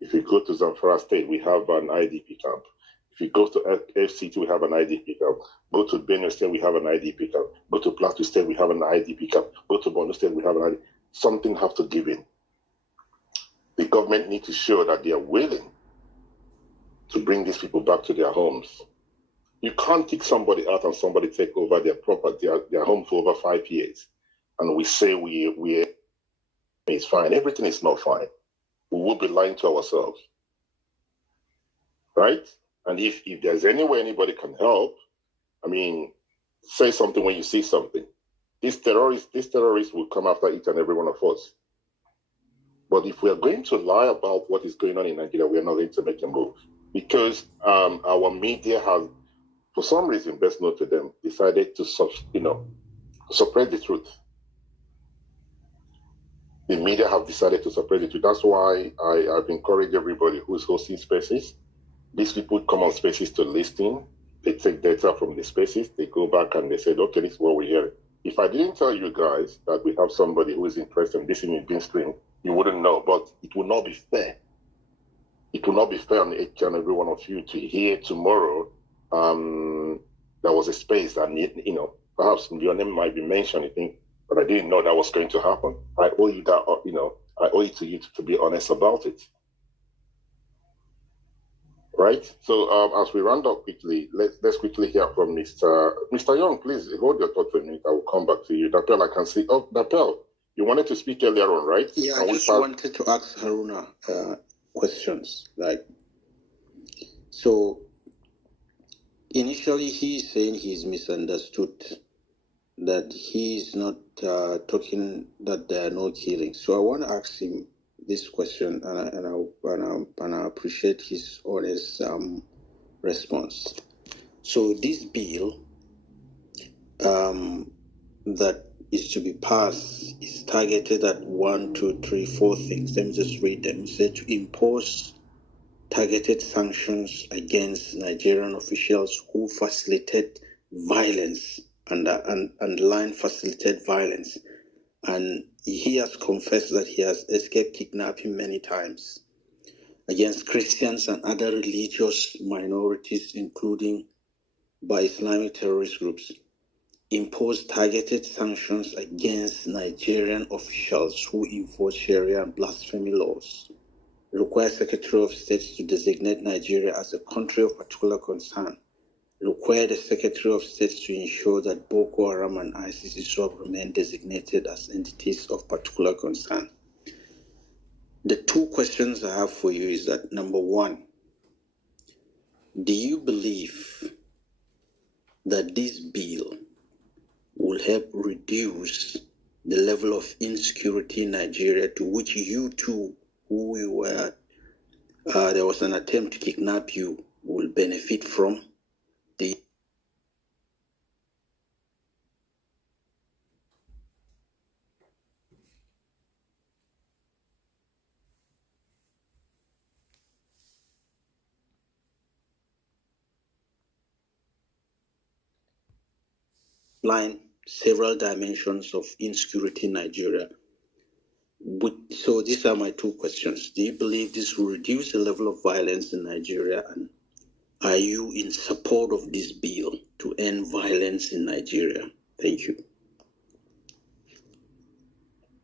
If you go to Zamfara State, we have an IDP camp. If you go to FCT, we have an IDP camp. Go to Benue State, we have an IDP camp. Go to Plateau State, we have an IDP camp. Go to Borno State, we have an IDP. Something has to give in. The government needs to show that they are willing to bring these people back to their homes. You can't kick somebody out and somebody take over their property, their home for over 5 years. And we say it's fine. Everything is not fine. We will be lying to ourselves. Right? And if there's any way anybody can help, I mean, say something when you see something. These terrorists will come after each and every one of us. But if we are going to lie about what is going on in Nigeria, we are not going to make a move. Because our media has, for some reason, best known to them, decided to suppress the truth. The media have decided to suppress the truth. That's why I've encouraged everybody who is hosting spaces. These people come on spaces to listen. They take data from the spaces. They go back and they say, okay, this is what we hear. If I didn't tell you guys that we have somebody who is interested in this in being streamed, you wouldn't know. But it would not be fair. It will not be fair on each and every one of you to hear tomorrow there was a space that, perhaps your name might be mentioned, I think, but I didn't know that was going to happen. I owe you that, I owe it to you to be honest about it. Right? So as we round up quickly, let's quickly hear from Mr. Young. Please hold your thought for a minute. I will come back to you. Dapel, I can see. Oh, Dapel, you wanted to speak earlier on, right? Yeah, I just wanted to ask Haruna questions. So initially he's saying he's misunderstood, that he's not talking that there are no killings. So I want to ask him this question, and I appreciate his honest response. So this bill that is to be passed is targeted at 1, 2, 3, 4 things. Let me just read them. It said to impose targeted sanctions against Nigerian officials who facilitate violence and underline facilitate violence. And he has confessed that he has escaped kidnapping many times against Christians and other religious minorities, including by Islamic terrorist groups. Impose targeted sanctions against Nigerian officials who enforce Sharia and blasphemy laws. require Secretary of State to designate Nigeria as a country of particular concern, require the Secretary of State to ensure that Boko Haram and ISIS remain designated as entities of particular concern. The two questions I have for you is that, number one, do you believe that this bill will help reduce the level of insecurity in Nigeria, to which you too, who you were, there was an attempt to kidnap you, will benefit from? The line several dimensions of insecurity in Nigeria. So these are my two questions. Do you believe this will reduce the level of violence in Nigeria? And are you in support of this bill to end violence in Nigeria? Thank you.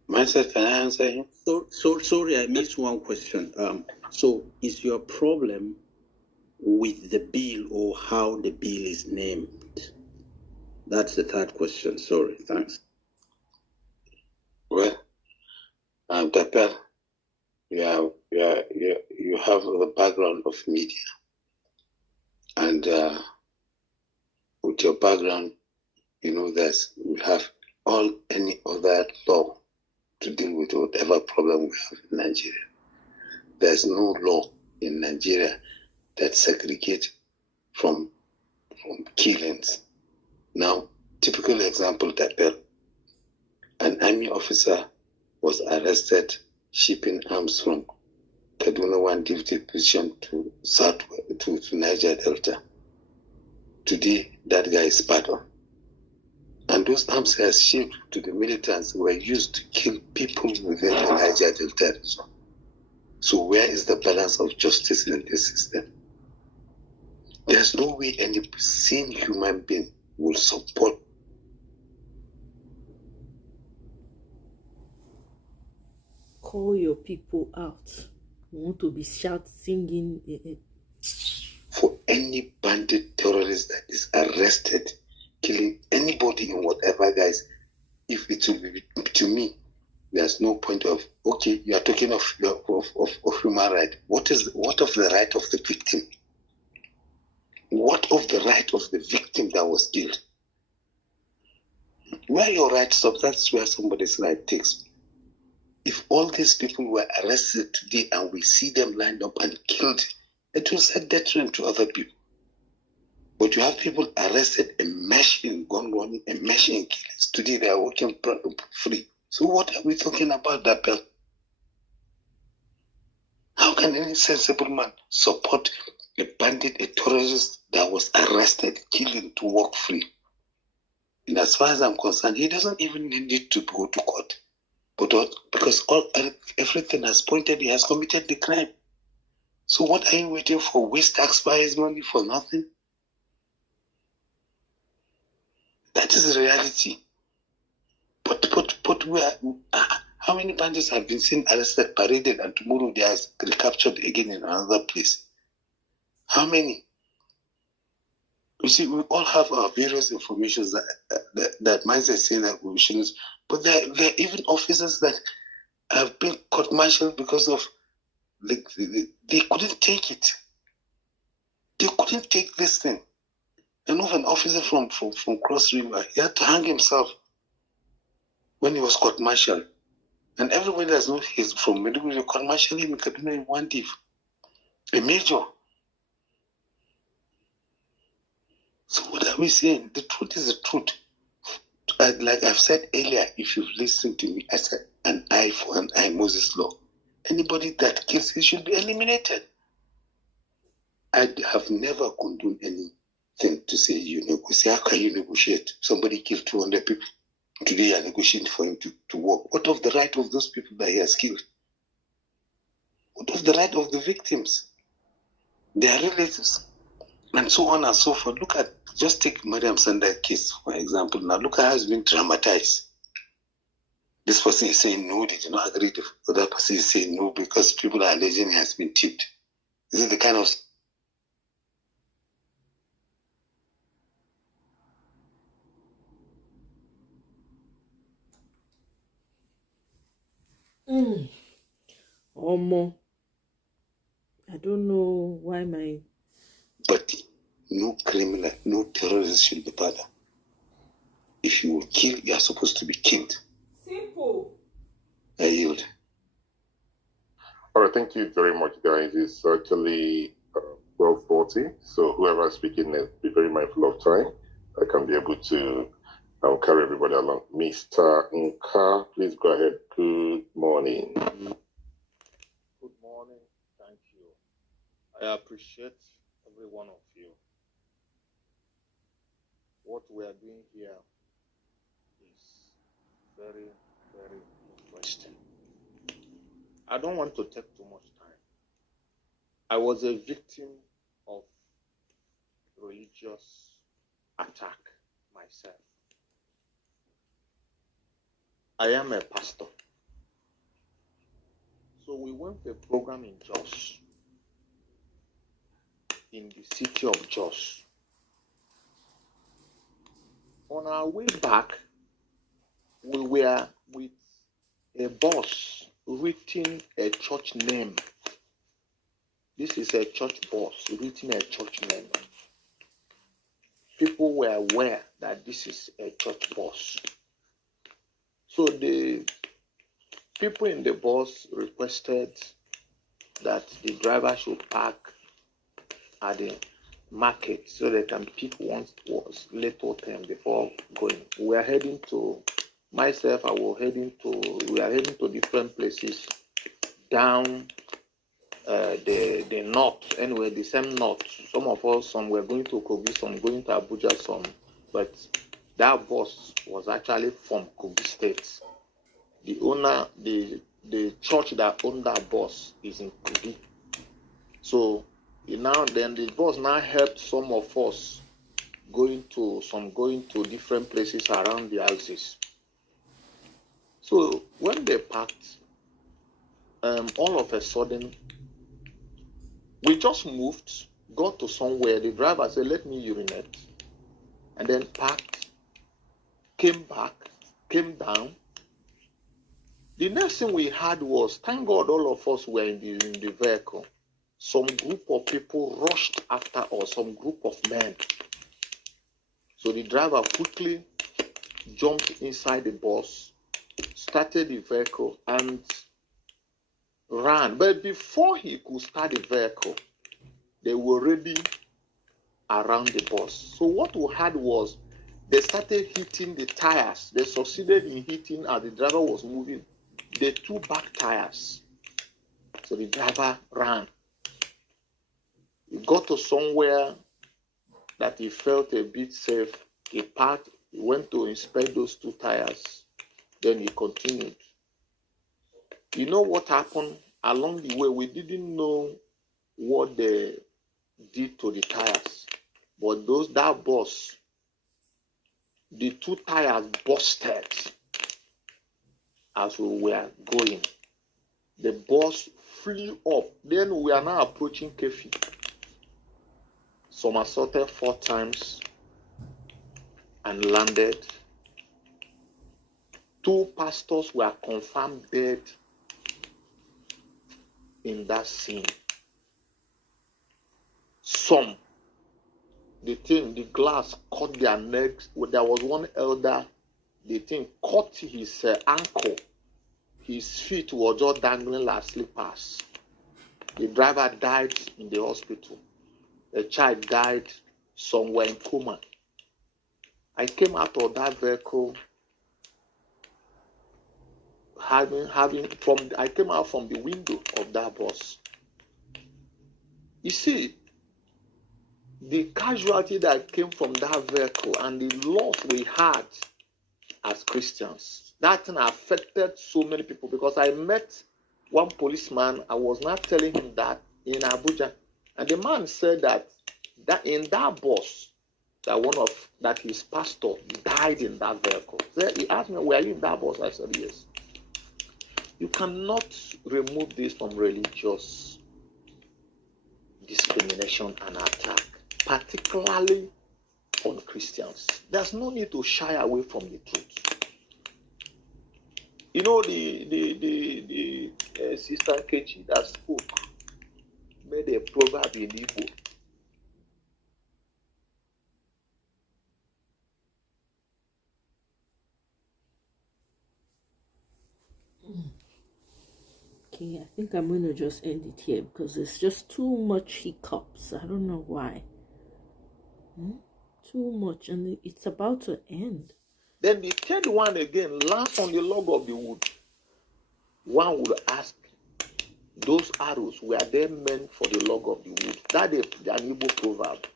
Myself, can I answer him? So sorry, I missed one question. So is your problem with the bill or how the bill is named? That's the third question. Sorry, thanks. Well, Dapper, you have the background of media, and with your background, you know that we have any other law to deal with whatever problem we have in Nigeria. There's no law in Nigeria that segregates from killings. Now, typical example, Dapper, an army officer was arrested shipping arms from Kaduna 1 division to Niger Delta. Today, that guy is pardoned. And those arms he has shipped to the militants were used to kill people within the Niger Delta region. So where is the balance of justice in this system? There's no way any sane human being will support. Call your people out. You want to be shouting, singing. For any bandit terrorist that is arrested, killing anybody in whatever, guys, if it will be to me, there's no point of, okay, you are talking of human right. What of the right of the victim? What of the right of the victim that was killed? Where your right stops, that's where somebody's right takes. If all these people were arrested today and we see them lined up and killed, it will set deterrent to other people. But you have people arrested, enmeshed in gun running, enmeshed in killings. Today they are walking free. So what are we talking about, Dapper? How can any sensible man support a bandit, a terrorist that was arrested, killing to walk free? And as far as I'm concerned, he doesn't even need to go to court. But because everything has pointed, he has committed the crime. So what are you waiting for? Waste taxpayers' money for nothing? That is the reality. But we are, how many bandits have been seen arrested, paraded, and tomorrow they are recaptured again in another place? How many? You see, we all have our various informations that might say that we shouldn't. But there are even officers that have been court-martialed because of they couldn't take it. They couldn't take this thing. And of an officer from Cross River, he had to hang himself when he was court-martialed. And everybody that knows he's from Meduguri, court-martialed him in Kaduna in one div. A major. So what are we saying? The truth is the truth. Like I've said earlier, if you've listened to me, I said an eye for an eye, Moses law. Anybody that kills, he should be eliminated. I have never condoned anything to say you negotiate. How can you negotiate? Somebody killed 200 people. Today you are negotiating for him to work. What of the right of those people that he has killed? What of the right of the victims? Their relatives? And so on and so forth. Just take Mariam Sandai case, for example. Now look at how it's been dramatized. This person is saying no, they do not agree. The other person is saying no because people are alleging he has been tipped. This is the kind of Omo, I don't know why my... But no criminal, no terrorist should be bothered. If you will kill, you are supposed to be killed. Simple. I yield. All right, thank you very much, guys. It's actually 12:40, so whoever is speaking, be very mindful of time. I can be able to carry everybody along. Mr. Nka, please go ahead. Good morning. Good morning. Thank you. I appreciate every one of you. What we are doing here is very, very interesting. I don't want to take too much time. I was a victim of religious attack myself. I am a pastor. So we went to a program in Jos, in the city of Jos. On our way back, we were with a bus written a church name. This is a church bus written a church name. People were aware that this is a church bus. So the people in the bus requested that the driver should park at the market so they can pick one was little time before going. We are heading to myself. We are heading to different places down the north. Anyway, the same north. Some of us, some were going to Kogi, some going to Abuja, some. But that bus was actually from Kogi State. The owner, the church that owned that bus is in Kogi. So the bus now helped some of us going to different places around the houses. So when they parked, all of a sudden, we just moved, got to somewhere. The driver said, "Let me urinate," and then parked, came back, came down. The next thing we had was, thank God all of us were in the vehicle. Some group of people rushed after us, some group of men. So the driver quickly jumped inside the bus, started the vehicle, and ran. But before he could start the vehicle, they were already around the bus. So what we had was, they started hitting the tires. They succeeded in hitting, as the driver was moving, the two back tires. So the driver ran. He got to somewhere that he felt a bit safe. He parked, he went to inspect those two tires. Then he continued. You know what happened along the way? We didn't know what they did to the tires. But that bus, the two tires busted as we were going. The bus flew up. Then we are now approaching Kefi. Somersaulted 4 times and landed. 2 pastors were confirmed dead in that scene. Some, the glass cut their necks. There was one elder, the thing cut his ankle. His feet were just dangling like slippers. The driver died in the hospital. A child died somewhere in coma. I came out of that vehicle I came out from the window of that bus. You see, the casualty that came from that vehicle and the loss we had as Christians, that thing affected so many people, because I met one policeman. I was not telling him that in Abuja, and the man said that in that bus, that his pastor died in that vehicle. So he asked me, "Were you in that bus?" I said, "Yes." You cannot remove this from religious discrimination and attack, particularly on Christians. There's no need to shy away from the truth. You know, the Sister Kechi that spoke made a proverb in Igbo. Okay, I think I'm going to just end it here because there's just too much hiccups. I don't know why. Too much, and it's about to end. Then the third one again lands on the log of the wood. One would ask, those arrows, were they meant for the log of the wood? That is an Igbo proverb.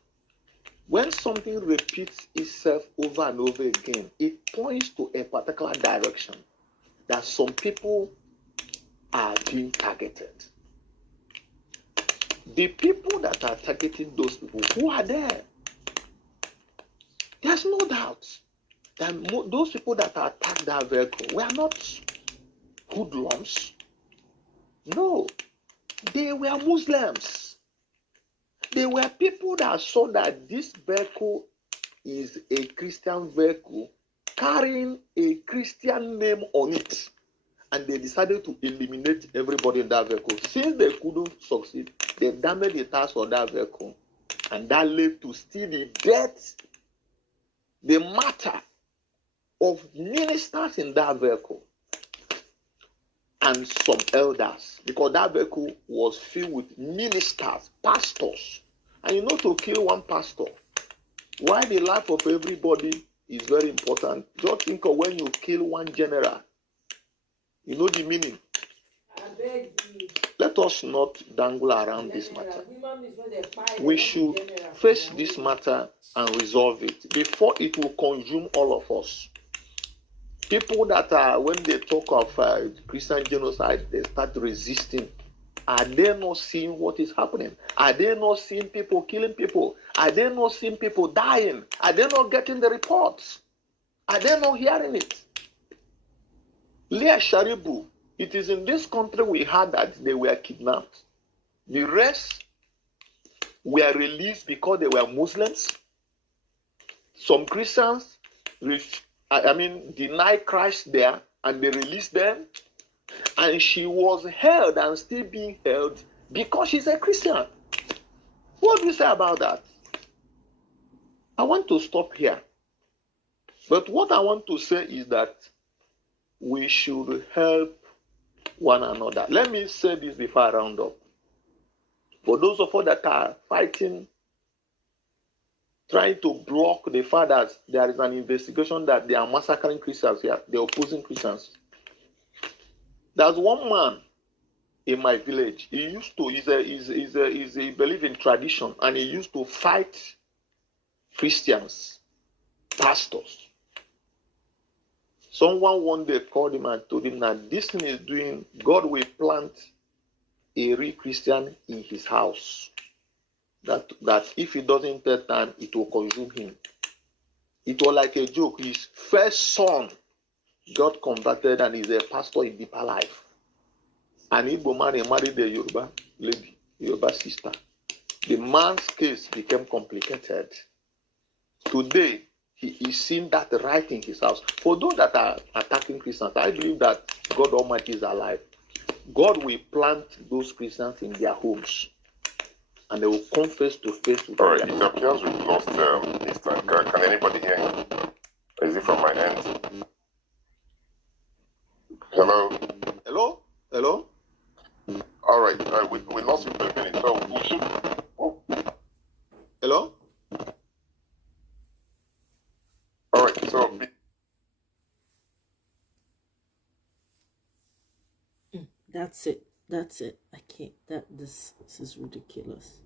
When something repeats itself over and over again, it points to a particular direction that some people are being targeted. The people that are targeting those people, who are there? There's no doubt that those people that attacked that vehicle were not hoodlums. No, they were Muslims. They were people that saw that this vehicle is a Christian vehicle carrying a Christian name on it. And they decided to eliminate everybody in that vehicle. Since they couldn't succeed, they damaged the tires of that vehicle. And that led to still the death, the matter of ministers in that vehicle and some elders, because that vehicle was filled with ministers, pastors. And you know, to kill one pastor, why the life of everybody is very important. Just think of when you kill one general. You know the meaning. Let us not dangle around this matter. We should face this matter and resolve it before it will consume all of us. People that are, when they talk of Christian genocide, they start resisting. Are they not seeing what is happening? Are they not seeing people killing people? Are they not seeing people dying? Are they not getting the reports? Are they not hearing it? Leah Sharibu, it is in this country we heard that they were kidnapped. The rest were released because they were Muslims. Some Christians denied Christ there and they released them. And she was held and still being held because she's a Christian. What do you say about that? I want to stop here. But what I want to say is that we should help one another. Let me say this before I round up. For those of us that are fighting, trying to block the fact that there is an investigation that they are massacring Christians here, they're opposing Christians. There's one man in my village. He used to, he believe in tradition, and he used to fight Christians, pastors. Someone one day called him and told him that this thing is doing, God will plant a real Christian in his house. That if he doesn't take time, it will consume him. It was like a joke. His first son got converted and is a pastor in Deeper Life. And Igbo man married a Yoruba lady, Yoruba sister. The man's case became complicated. Today, he is seeing that right in his house. For those that are attacking Christians, I believe that God Almighty is alive. God will plant those Christians in their homes. And they will come face to face with All right, it appears we've lost this time. Can anybody hear him? Is it from my end? Hello? Hello? Hello? All right, we lost you for a minute, so we should... Oh. Hello? All right, so... That's it. I can't. This is ridiculous.